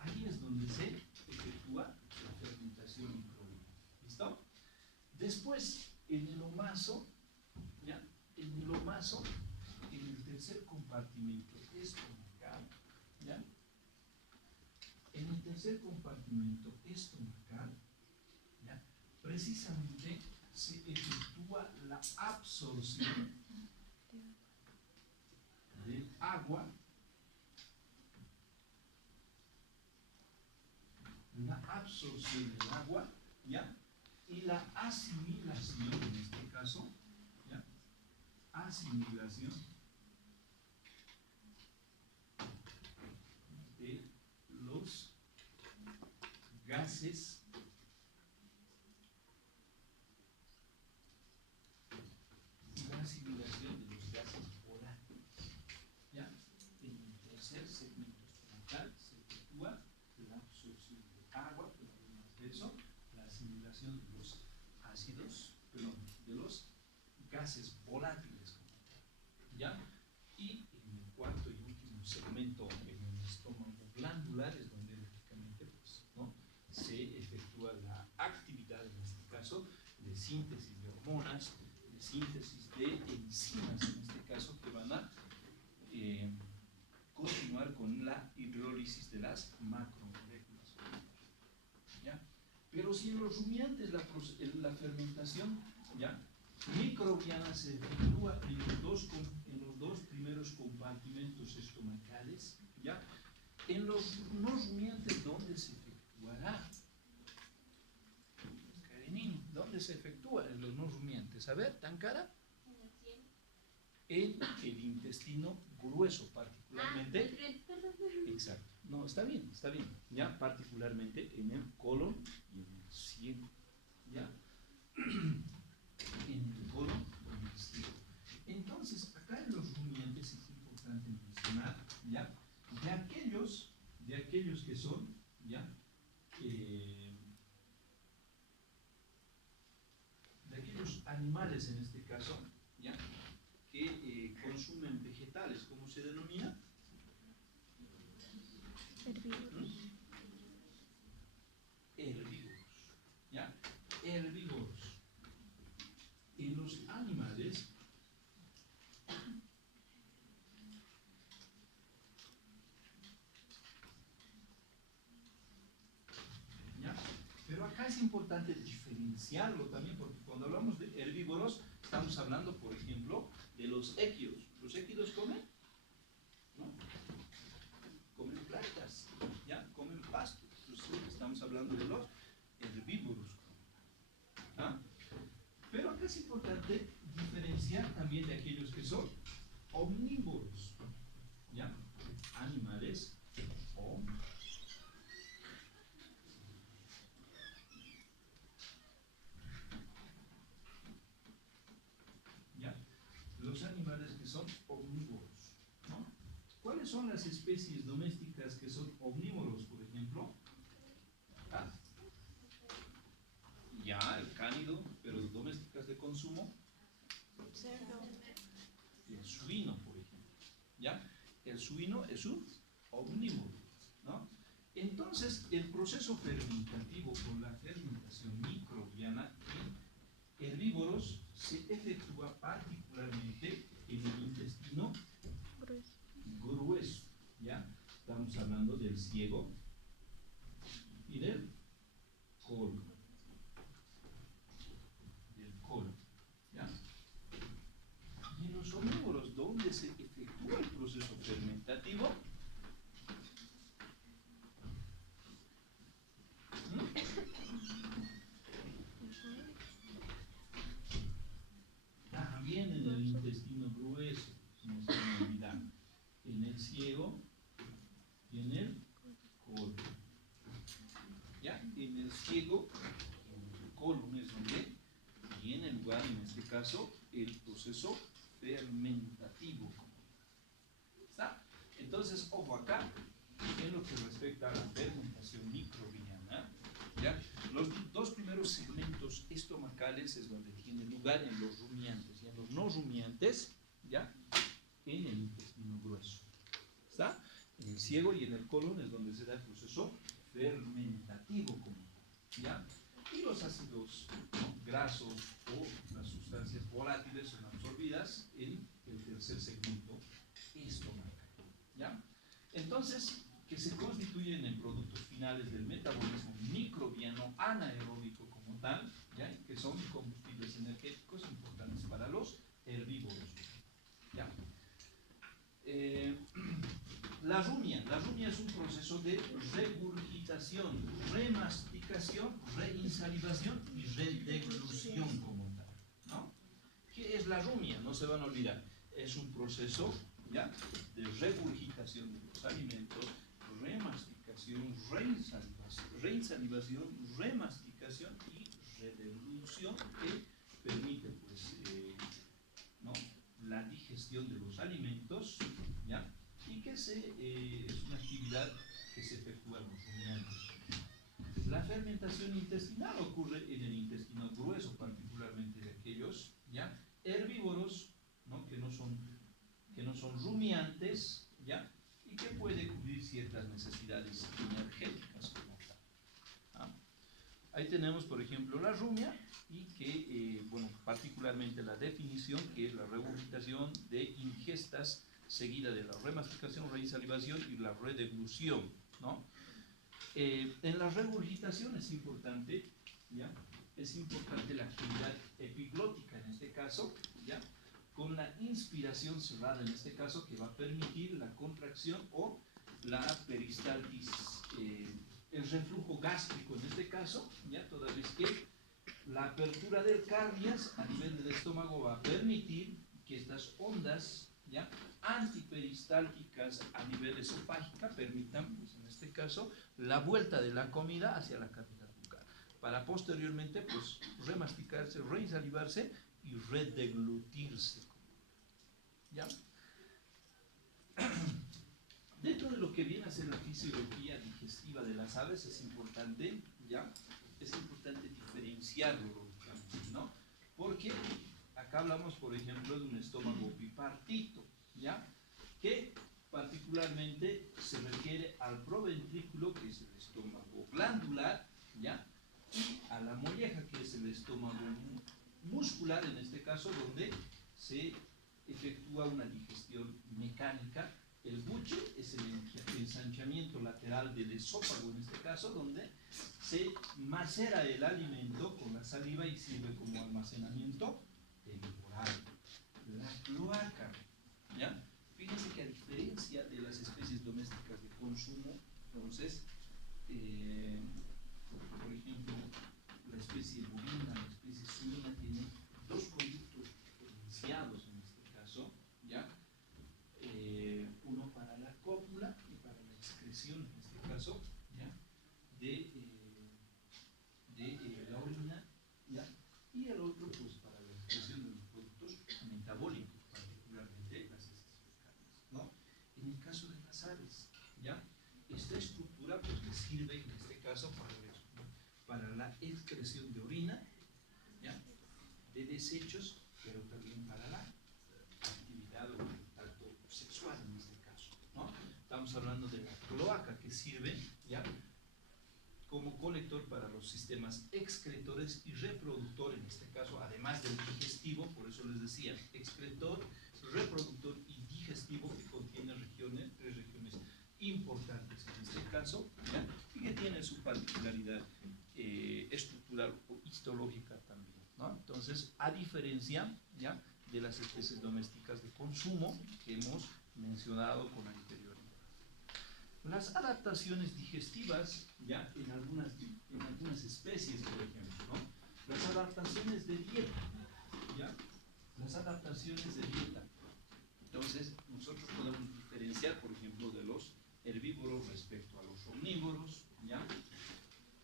Ahí es donde se efectúa la fermentación microbiana. ¿Listo? Después, en el omaso, ¿ya?, en el omaso, en el tercer compartimento estomacal, ¿ya?, en el tercer compartimento estomacal, ¿ya?, precisamente se efectúa la absorción del agua, ¿ya?, y la asimilación, en este caso, ¿ya?, asimilación de los gases y la asimilación de los gases volátiles. ¿Ya? En el tercer segmento estomacal se efectúa la absorción de agua, pero además de eso, la asimilación de los ácidos, perdón, de los gases volátiles. ¿Ya? Y en el cuarto y último segmento, en el estómago glandular, es donde lógicamente, pues, ¿no?, se efectúa la actividad, en este caso, de síntesis de hormonas, de síntesis de enzimas, en este caso, que van a continuar con la hidrólisis de las macromoléculas. ¿Ya? Pero si en los rumiantes la fermentación, ¿ya?, microbiana se efectúa en los dos primeros compartimentos estomacales, ¿ya?, en los no rumiantes, ¿dónde se efectuará? Karenini, ¿dónde se efectúa en los no rumiantes? A ver, ¿Tankara? En el intestino grueso, particularmente. Exacto. No, está bien, ya, particularmente en el colon y en el ciego. ¿ya? En el colon o en el ciego. Entonces, acá en los rumiantes es importante mencionar, ¿ya? De aquellos que son, ¿ya? De aquellos animales en este caso, ¿ya? Que consumen vegetales, ¿cómo se denomina? Herbívoros. Herbívoros, ¿ya? Herbívoros. En los animales, ¿ya? Pero acá es importante diferenciarlo también, porque cuando hablamos de herbívoros, estamos hablando, por ejemplo, de los équidos. ¿Los équidos comen? ¿No? Comen plantas, ¿ya? Comen pastos. Entonces, estamos hablando de los herbívoros. ¿Ah? Pero acá es importante diferenciar también de aquellos que son omnívoros, ¿ya? Animales omnívoros. ¿Ya? Los animales que son omnívoros, ¿no? ¿Cuáles son las especies domésticas que son omnívoros, por ejemplo? ¿Ah? Ya, el cánido, pero domésticas de consumo. Cerdo. El suino, por ejemplo. ¿Ya? El suino es un omnívoro, ¿no? Entonces, el proceso fermentativo con la fermentación microbiana en herbívoros se efectúa particularmente en el intestino grueso, ¿ya? Estamos hablando del ciego y del colon. ¿Ya? Y en los omnívoros, ¿dónde se efectúa el proceso fermentativo? También en el intestino grueso, no se me olvida, en el ciego y en el colon. ¿Ya? En el ciego, en el colon es donde tiene lugar, en este caso, el proceso fermentativo. ¿Está? Entonces, ojo acá, en lo que respecta a la fermentación microbiana, ¿ya? Los dos primeros segmentos estomacales es donde tiene lugar en los rumiantes, y en los no rumiantes, ¿ya? En el intestino grueso. ¿Está? En el ciego y en el colon es donde se da el proceso fermentativo como tal, ¿ya? Y los ácidos, ¿no?, grasos o las sustancias volátiles son absorbidas en el tercer segmento estomacal, ¿ya? Entonces, que se constituyen en productos finales del metabolismo microbiano anaeróbico como tal, ¿ya? Que son combustibles energéticos importantes para los herbívoros, ¿ya? La rumia es un proceso de regurgitación, remasticación, reinsalivación y redeglución como tal, ¿no? ¿Qué es la rumia? No se van a olvidar. Es un proceso, ¿ya?, de regurgitación de los alimentos, remasticación, reinsalivación, remasticación y redeglución que permite, pues, ¿no?, la digestión de los alimentos, ¿ya?, y que es una actividad que se efectúa en los rumiantes. La fermentación intestinal ocurre en el intestino grueso, particularmente de aquellos, ¿ya?, herbívoros, ¿no?, que no son rumiantes, ¿ya?, y que puede cubrir ciertas necesidades energéticas como tal. ¿Ah? Ahí tenemos, por ejemplo, la rumia, y que, bueno, particularmente la definición, que es la regurgitación de ingestas seguida de la remasticación, reinsalivación y la redeglución, ¿no? En la regurgitación es importante, ¿ya?, es importante la actividad epiglótica en este caso, ¿ya?, con la inspiración cerrada en este caso, que va a permitir la contracción o la peristaltis, el reflujo gástrico en este caso, ¿ya?, toda vez que la apertura del cardias a nivel del estómago va a permitir que estas ondas, ¿ya?, antiperistálticas a nivel esofágica permitan, pues en este caso, la vuelta de la comida hacia la cavidad bucal. para posteriormente pues remasticarse, reinsalivarse y redeglutirse. ¿Ya? Dentro de lo que viene a ser la fisiología digestiva de las aves es importante, ¿ya? Es importante diferenciarlo, lógicamente, ¿no? Porque acá hablamos, por ejemplo, de un estómago bipartito, ¿ya? Que particularmente se refiere al proventrículo, que es el estómago glandular, ¿ya? Y a la molleja, que es el estómago muscular, en este caso, donde se efectúa una digestión mecánica. El buche es el ensanchamiento lateral del esófago, en este caso, donde se macera el alimento con la saliva y sirve como almacenamiento temporal. La cloaca, ¿ya? Fíjense que a diferencia de las especies domésticas de consumo, entonces, por ejemplo, la especie bovina, la especie suina tiene dos conductos diferenciados en este caso, ¿ya? Uno para la cópula y para la excreción, en este caso, ¿ya? de la orina, ¿ya? Y el otro pues para la excreción de los productos metabólicos, particularmente las heces fecales, ¿no? En el caso de las aves, ¿ya? Esta estructura pues les sirve en este caso para la excreción de orina, ¿ya? De desechos, pero también para la actividad o contacto sexual en este caso, ¿no? Estamos hablando de la cloaca, que sirve, ¿ya? Como colector para los sistemas excretores y reproductor, en este caso, además del digestivo, por eso les decía, excretor, reproductor y digestivo, que contiene tres regiones importantes en este caso, ¿ya? Y que tienen su particularidad estructural o histológica también, ¿no? Entonces, a diferencia, ¿ya? De las especies domésticas de consumo que hemos mencionado con anterioridad. Las adaptaciones digestivas, ¿ya? En algunas especies, por ejemplo, ¿no? Las adaptaciones de dieta, ¿ya? Las adaptaciones de dieta. Entonces, nosotros podemos diferenciar, por ejemplo, de los herbívoros respecto a los omnívoros, ¿ya?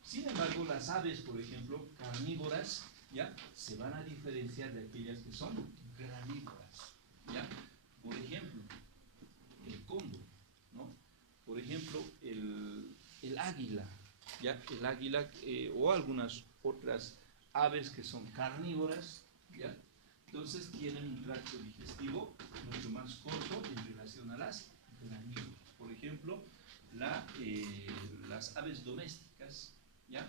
Sin embargo, las aves, por ejemplo, carnívoras, ¿ya? Se van a diferenciar de aquellas que son granívoras, ¿ya? Por ejemplo, el cóndor, ¿no? Por ejemplo, el águila, ¿ya? El águila o algunas otras aves que son carnívoras, ¿ya? Entonces tienen un tracto digestivo mucho más corto en relación a las granívoras. Por ejemplo, las aves domésticas, ¿ya?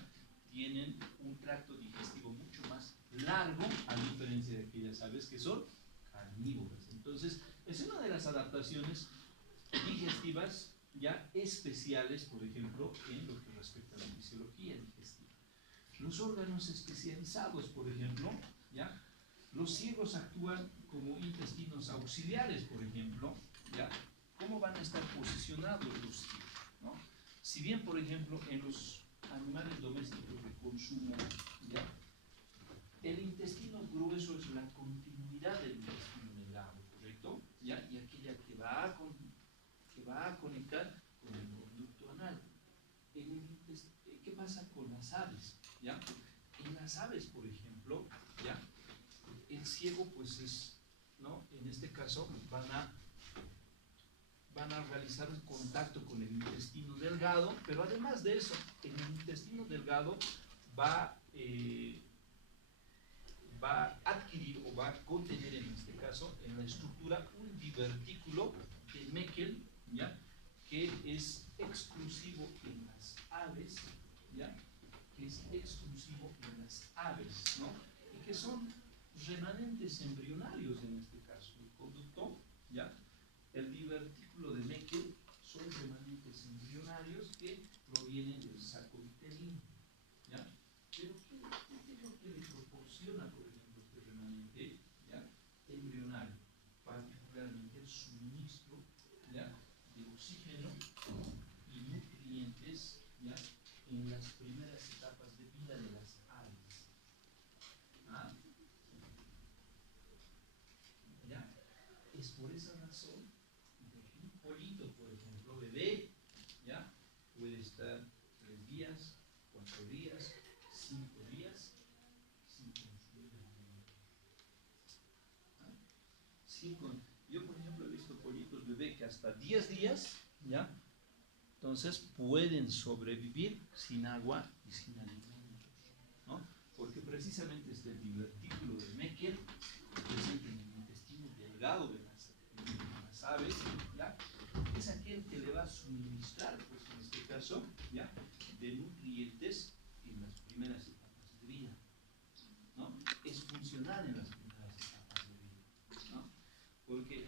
Tienen un tracto digestivo mucho más largo, a diferencia de aquellas aves que son carnívoras. Entonces, es una de las adaptaciones digestivas ya especiales, por ejemplo, en lo que respecta a la fisiología digestiva. Los órganos especializados, por ejemplo, ¿ya? Los ciegos actúan como intestinos auxiliares, por ejemplo, ¿ya? ¿Cómo van a estar posicionados los ciegos, ¿no? Si bien, por ejemplo, en los animales domésticos de consumo, ¿ya? El intestino grueso es la continuidad del intestino delgado, ¿correcto? ¿Ya? Y aquella que va a conectar con el conducto anal. ¿Qué pasa con las aves? ¿Ya? En las aves, por ejemplo, ¿ya? El ciego, pues es, ¿no? En este caso, van a realizar un contacto con el intestino delgado, pero además de eso, en el intestino delgado va a adquirir o va a contener, en este caso, en la estructura, un divertículo de Meckel, ¿ya? Que es exclusivo en las aves, ¿ya? Que es exclusivo en las aves, ¿no? Y que son remanentes embrionarios en este caso. El conducto, ¿ya? El divertículo de Meckel son remanentes embrionarios que provienen del saco uterino, ¿ya? Pero ¿qué es lo que le proporciona, por ejemplo, este remanente, ¿ya? Embrionario? Particularmente el suministro, ¿ya? De oxígeno y nutrientes, ¿ya? En las primeras etapas de vida de las aves. ¿Ah? ¿Ya? Es por esa razón que un pollito, por ejemplo, bebé, ¿ya? Puede estar 3 días, 4 días, sin pollitos bebé que hasta 10 días, ¿ya? Entonces pueden sobrevivir sin agua y sin alimentos, ¿no? Porque precisamente este divertículo de Meckel, presente en el intestino delgado de las aves, ¿ya? Es aquel que le va a suministrar, pues en este caso, ¿ya? De nutrientes en las primeras etapas de vida, ¿no? Es funcional en las primeras etapas de vida, ¿no? Porque,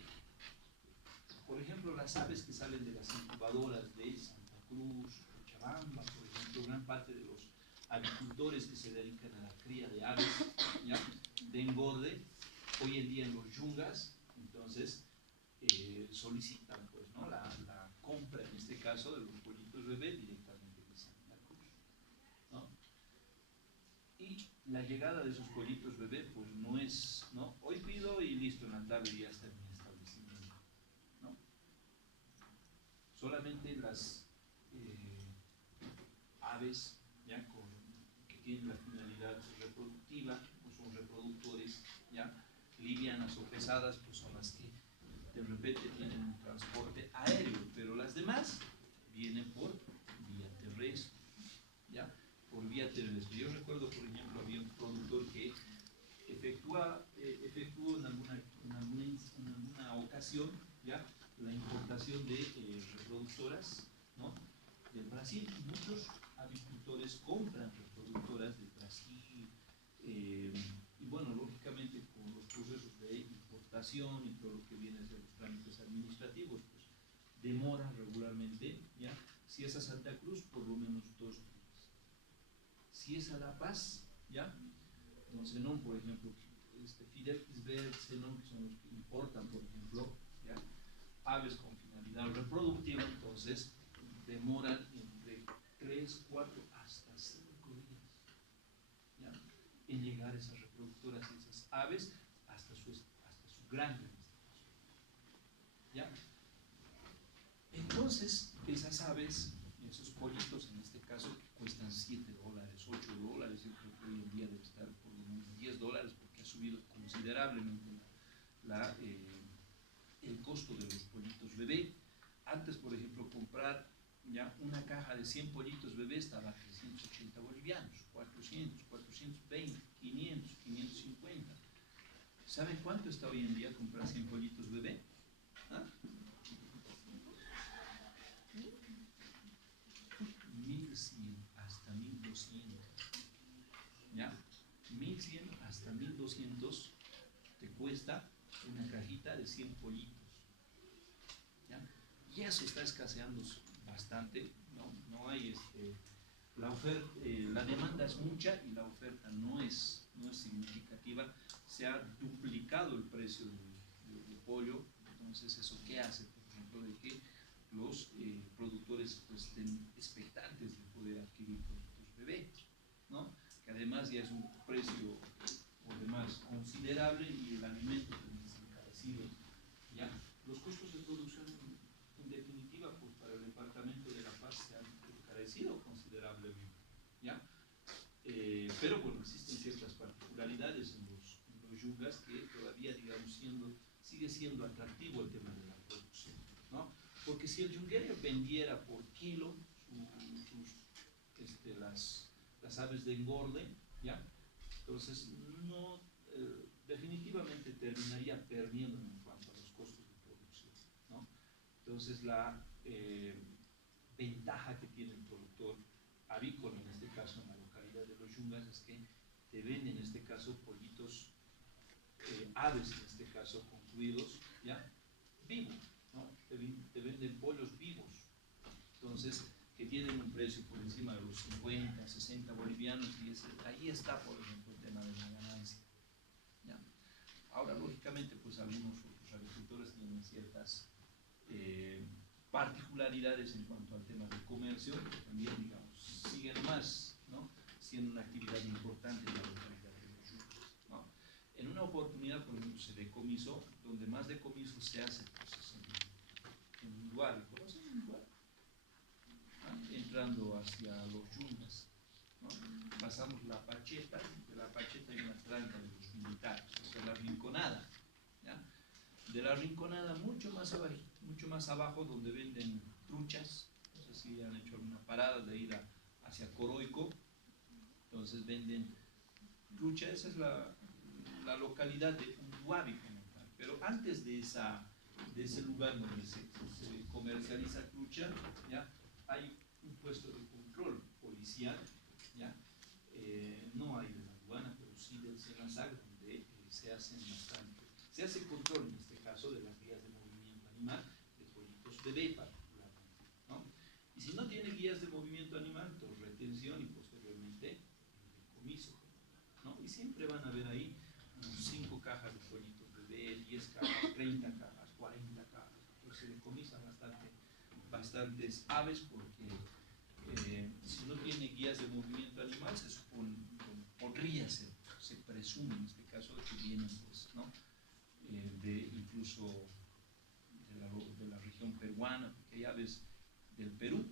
por ejemplo, las aves que salen de las incubadoras de Santa Cruz, Cochabamba, por ejemplo, gran parte de los avicultores que se dedican a la cría de aves, ¿ya? De engorde, hoy en día en los yungas, entonces solicitan, pues, ¿no? la compra, en este caso, de los pollitos bebé directamente de Santa Cruz, ¿no? Y la llegada de esos pollitos bebé, pues no es, ¿no? Hoy pido y listo, en la tarde ya está en mi establecimiento, ¿no? Solamente las aves, ¿ya? Que tienen la finalidad reproductiva, pues son reproductores, ¿ya? Livianas o pesadas, pues son las que de repente tienen un transporte aéreo, pero las demás vienen por vía terrestre, ¿ya? Por vía terrestre. Yo recuerdo, por ejemplo, había un productor que efectuó en alguna ocasión, ¿ya? La importación de reproductoras, ¿no? Del Brasil. Muchos avicultores compran reproductoras del Brasil, y bueno, lógicamente con los procesos de importación y todo lo que viene de los trámites administrativos, pues demoran regularmente, ¿ya? Si es a Santa Cruz, por lo menos 2 días. Si es a La Paz, ¿ya? Entonces, no, por ejemplo, Fidel Isbel, Zenon, que son los que importan, por ejemplo, ¿ya? Aves con finalidad reproductiva, entonces demoran entre 3, 4, hasta 5 días, ¿ya? En llegar esas reproductoras y esas aves hasta su granja, en este caso, ¿ya? Entonces, esas aves, esos pollitos en este caso, que cuestan $7, $8, yo creo que hoy en día debe estar por lo menos $10, porque ha subido considerablemente el costo de los pollitos bebé. Antes, por ejemplo, comprar ya una caja de 100 pollitos bebé estaba a 380 bolivianos, 400, 420, 500, 550. ¿Saben cuánto está hoy en día comprar 100 pollitos bebé? ¿Ah? 1100 hasta 1200, ¿ya? 1100 hasta 1200 te cuesta una cajita de 100 pollitos, ¿ya? Y eso está escaseando bastante, no hay la demanda es mucha y la oferta no es significativa. Se ha duplicado el precio del pollo. Entonces, ¿eso qué hace? Por ejemplo, de que los productores pues, estén expectantes de poder adquirir productos bebé, ¿no? Que además ya es un precio por demás considerable y el alimento también es encarecido, ¿ya? Los costos de producción, en definitiva, pues para el departamento de La Paz se han encarecido considerablemente, ¿ya? Pero bueno, existen ciertas particularidades en los yungas que todavía, digamos, sigue siendo atractivo el tema de la producción, ¿no? Porque si el yunguerio vendiera por kilo las aves de engorde, ¿ya? Entonces no, definitivamente terminaría perdiendo en cuanto a los costos de producción, ¿no? Entonces la ventaja que tiene el productor avícola, en este caso en la localidad de los yungas, es que te venden en este caso pollitos, aves en este caso concluidos, ¿ya? Vivos, ¿no? Te venden pollos vivos, entonces que tienen un precio por encima de los 50, 60 bolivianos, y ahí está, por ejemplo, el tema de la ganancia, ¿ya? Ahora, lógicamente, pues algunos otros agricultores tienen ciertas particularidades en cuanto al tema del comercio, que también, digamos, siguen más, ¿no? Siendo una actividad importante en la localidad de los yungas, ¿no? En una oportunidad, por ejemplo, se decomisó, donde más decomiso se hace, pues es en un lugar, ¿conocen un lugar? Entrando hacia los yungas, ¿no? Pasamos la Pacheta, de la Pacheta hay una tranca de los militares, o sea, la Rinconada, ¿ya? De la Rinconada, mucho más abajo, donde venden truchas. No sé si han hecho alguna parada de ir hacia Coroico. Entonces venden trucha. Esa es la localidad de Unduabi como tal. Pero antes de ese lugar donde se comercializa trucha, ¿ya? Hay un puesto de control policial, ¿ya? No hay de la aduana, pero sí del SENASAC, donde se hace control en este caso de las guías de movimiento animal de pollitos bebé particularmente, ¿no? Y si no tiene guías de movimiento animal, entonces retención y posteriormente decomiso, ¿no? Y siempre van a ver ahí 5 cajas de pollitos bebé, 10 cajas, 30 cajas, 40 cajas. Entonces se decomisan bastantes aves porque si no tiene guías de movimiento animal, se supone, se presume en este caso que vienen, pues, ¿no? Incluso de la región peruana, porque hay aves del Perú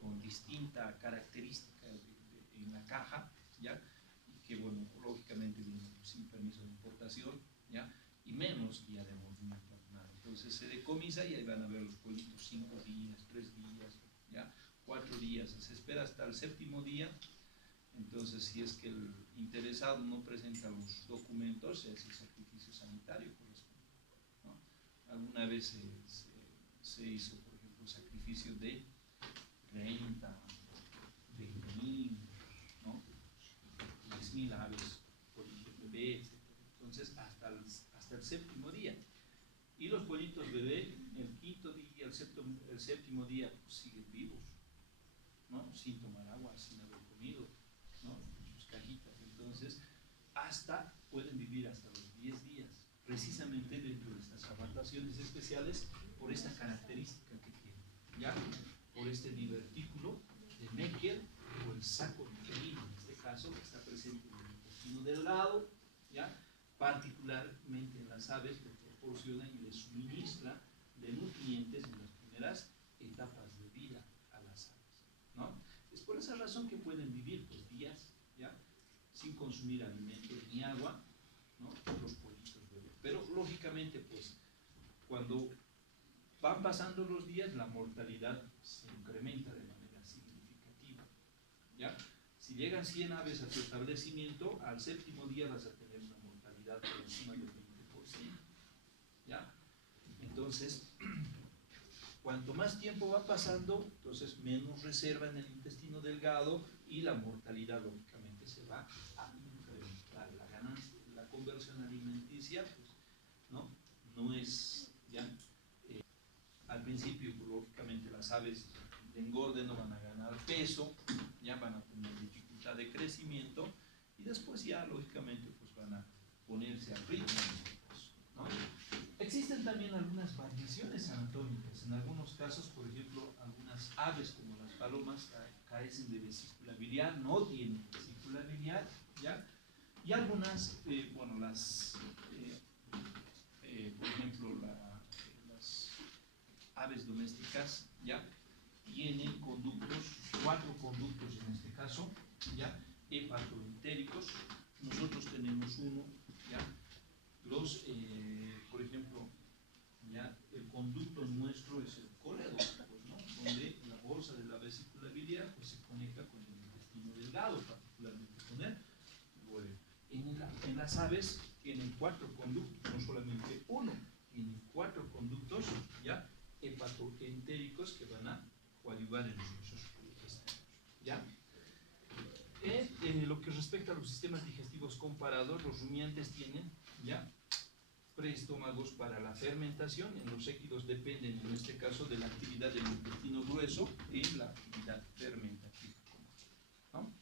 con distinta característica en la caja, ¿ya? Y que, bueno, lógicamente vienen sin permiso de importación, ¿ya? Y menos guía de movimiento animal. Entonces se decomisa y ahí van a ver los pollitos 5 días, 3 días, ¿ya? 4 días, se espera hasta el 7.º día. Entonces, si es que el interesado no presenta los documentos, se hace sacrificio sanitario, ¿no? Alguna vez se hizo, por ejemplo, sacrificio de 30, 20.000, ¿no? 10.000 aves, pollitos bebé, etc. Entonces, hasta el 7.º día. Y los pollitos bebé, el 5.º día, el 7.º día, pues, siguen vivos, ¿no? Sin tomar agua, sin haber comido, ¿no? Sus cajitas. Entonces, pueden vivir hasta los 10 días, precisamente dentro de estas adaptaciones especiales, por esta característica que tienen, ¿ya? Por este divertículo de Meckel o el saco uterino, en este caso, que está presente en el intestino delgado, ¿ya? Particularmente en las aves, le proporciona y le suministra de nutrientes en las primeras etapas de vida a las aves, ¿no? Es por esa razón que pueden vivir, pues, días, ¿ya? Sin consumir alimentos ni agua, ¿no? Los pollitos bebés. Pero lógicamente, pues, cuando van pasando los días, la mortalidad se incrementa de manera significativa, ¿ya? Si llegan 100 aves a tu establecimiento, al 7.º día vas a tener una mortalidad por encima del 20%, ¿ya? Entonces, cuanto más tiempo va pasando, entonces menos reserva en el intestino delgado y la mortalidad lógicamente se va a incrementar. La ganancia, la conversión alimenticia, pues, no es ya al principio, pues, lógicamente las aves de engorde no van a ganar peso, ya van a tener dificultad de crecimiento y después ya lógicamente pues van a ponerse al ritmo, ¿no? Existen también algunas variaciones anatómicas. En algunos casos, por ejemplo, algunas aves como las palomas carecen de vesícula biliar, no tienen vesícula biliar, ¿ya? Y algunas, bueno, por ejemplo, las aves domésticas, ¿ya? Tienen conductos, 4 conductos en este caso, ¿ya? Hepatoentéricos. Nosotros tenemos uno, ¿ya? Por ejemplo, ¿ya? El conducto nuestro es el colédoco, pues, ¿no? Donde la bolsa de la vesícula biliar pues, se conecta con el intestino delgado, particularmente con el huevo. En las aves tienen 4 conductos, no solamente uno, tienen 4 conductos, ¿ya? Hepatoentéricos que van a coadyuvar en los procesos intestinos, ¿ya? Lo que respecta a los sistemas digestivos comparados, los rumiantes tienen, ¿ya? Preestómagos para la fermentación. En los équidos dependen, en este caso, de la actividad del intestino grueso en la actividad fermentativa, ¿no?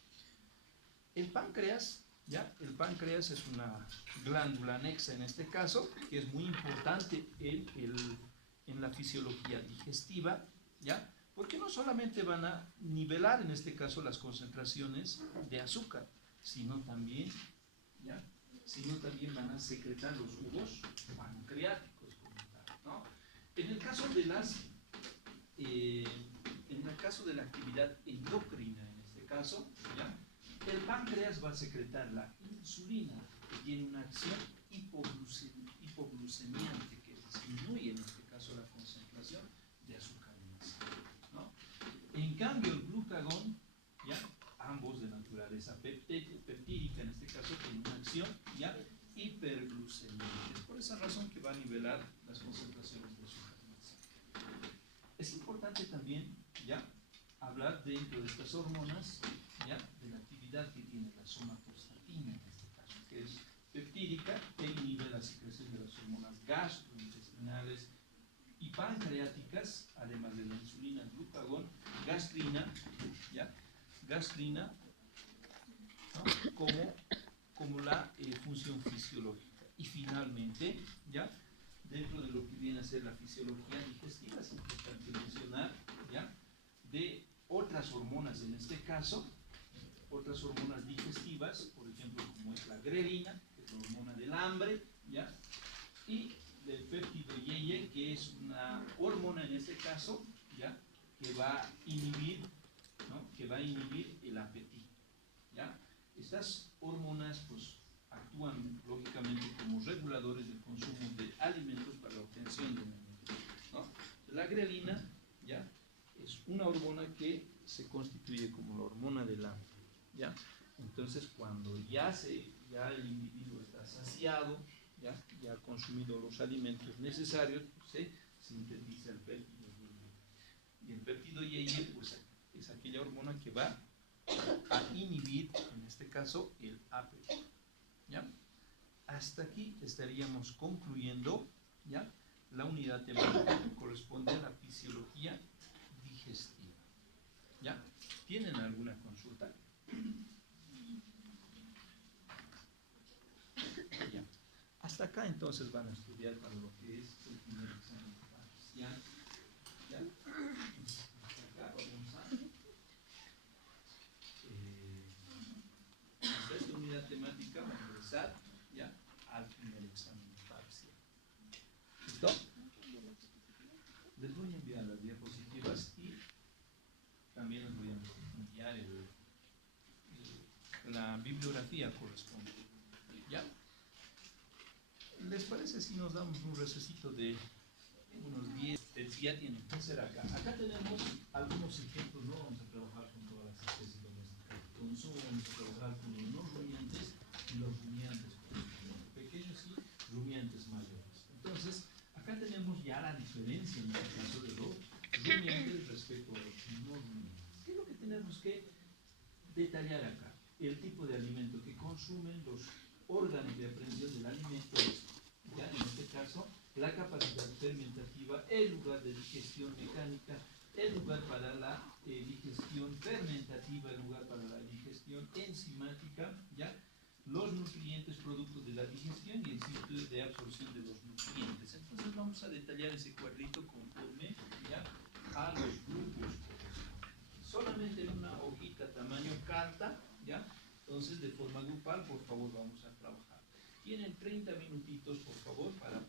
El páncreas, ¿ya? El páncreas es una glándula anexa en este caso, que es muy importante en la fisiología digestiva, ¿ya? Porque no solamente van a nivelar, en este caso, las concentraciones de azúcar, sino también, ¿ya? Van a secretar los jugos pancreáticos, ¿no? En el caso de la actividad endocrina, en este caso, ¿ya? El páncreas va a secretar la insulina, que tiene una acción hipoglucemiante, que es disminuye en este caso la concentración de azúcar en la sangre, ¿no? En cambio el glucagón, ¿ya? Ambos de naturaleza peptídica, en este caso tienen una acción, ¿ya? Hiperglucémica. Es por esa razón que va a nivelar las concentraciones de azúcar en la sangre. Es importante también, ¿ya?, hablar dentro de estas hormonas, ¿ya?, de la actividad que tiene la somatostatina en este caso, que es peptídica, que inhibe la secreción de las hormonas gastrointestinales y pancreáticas, además de la insulina, glucagón, gastrina, ¿ya?, gastrina, ¿no?, como la función fisiológica. Y finalmente, ¿ya?, dentro de lo que viene a ser la fisiología digestiva, es importante mencionar, ¿ya?, de otras hormonas, en este caso, otras hormonas digestivas, por ejemplo, como es la grelina, que es la hormona del hambre, ¿ya?, y del péptido IgE, que es una hormona, en este caso, ¿ya?, que va a inhibir, ¿no?, que va a inhibir el apetito, ¿ya? Estas hormonas, pues, actúan lógicamente como reguladores del consumo de alimentos para la obtención de energía, ¿no? La grelina, ¿ya?, es una hormona que se constituye como la hormona del hambre, ¿ya? Entonces, cuando ya el individuo está saciado, ya ha consumido los alimentos necesarios, pues, se sintetiza el péptido IgE. Y el péptido IgE, pues, es aquella hormona que va a inhibir, en este caso, el apetito, ¿ya? Hasta aquí estaríamos concluyendo, ¿ya?, la unidad temática que corresponde a la fisiología digestiva, ¿ya? ¿Tienen alguna consulta? Ya. Hasta acá entonces van a estudiar para lo que es el primer examen parcial, ¿ya? Hasta acá vamos a esta unidad temática va a ingresar, ¿ya?, al primer examen parcial. ¿Listo? Les voy a enviar las diapositivas y también les voy a enviar la bibliografía correspondiente, ¿ya? ¿Les parece si nos damos un recesito de unos 10? Ya tienen que hacer acá. Acá tenemos algunos ejemplos, no vamos a trabajar con todas las especies domésticas de consumo, vamos a trabajar con los no rumiantes y los rumiantes pequeños y rumiantes mayores. Entonces, acá tenemos ya la diferencia en el caso de los rumiantes respecto a los no rumiantes. ¿Qué es lo que tenemos que detallar acá? El tipo de alimento que consumen, los órganos de aprehensión del alimento, ya en este caso, la capacidad fermentativa, el lugar de digestión mecánica, el lugar para la digestión fermentativa, el lugar para la digestión enzimática, ya, los nutrientes productos de la digestión y el sitio de absorción de los nutrientes. Entonces vamos a detallar ese cuadrito conforme, ya, a los grupos. Solamente en una hojita tamaño carta, ya. Entonces, de forma grupal, por favor, vamos a trabajar. Tienen 30 minutitos, por favor, para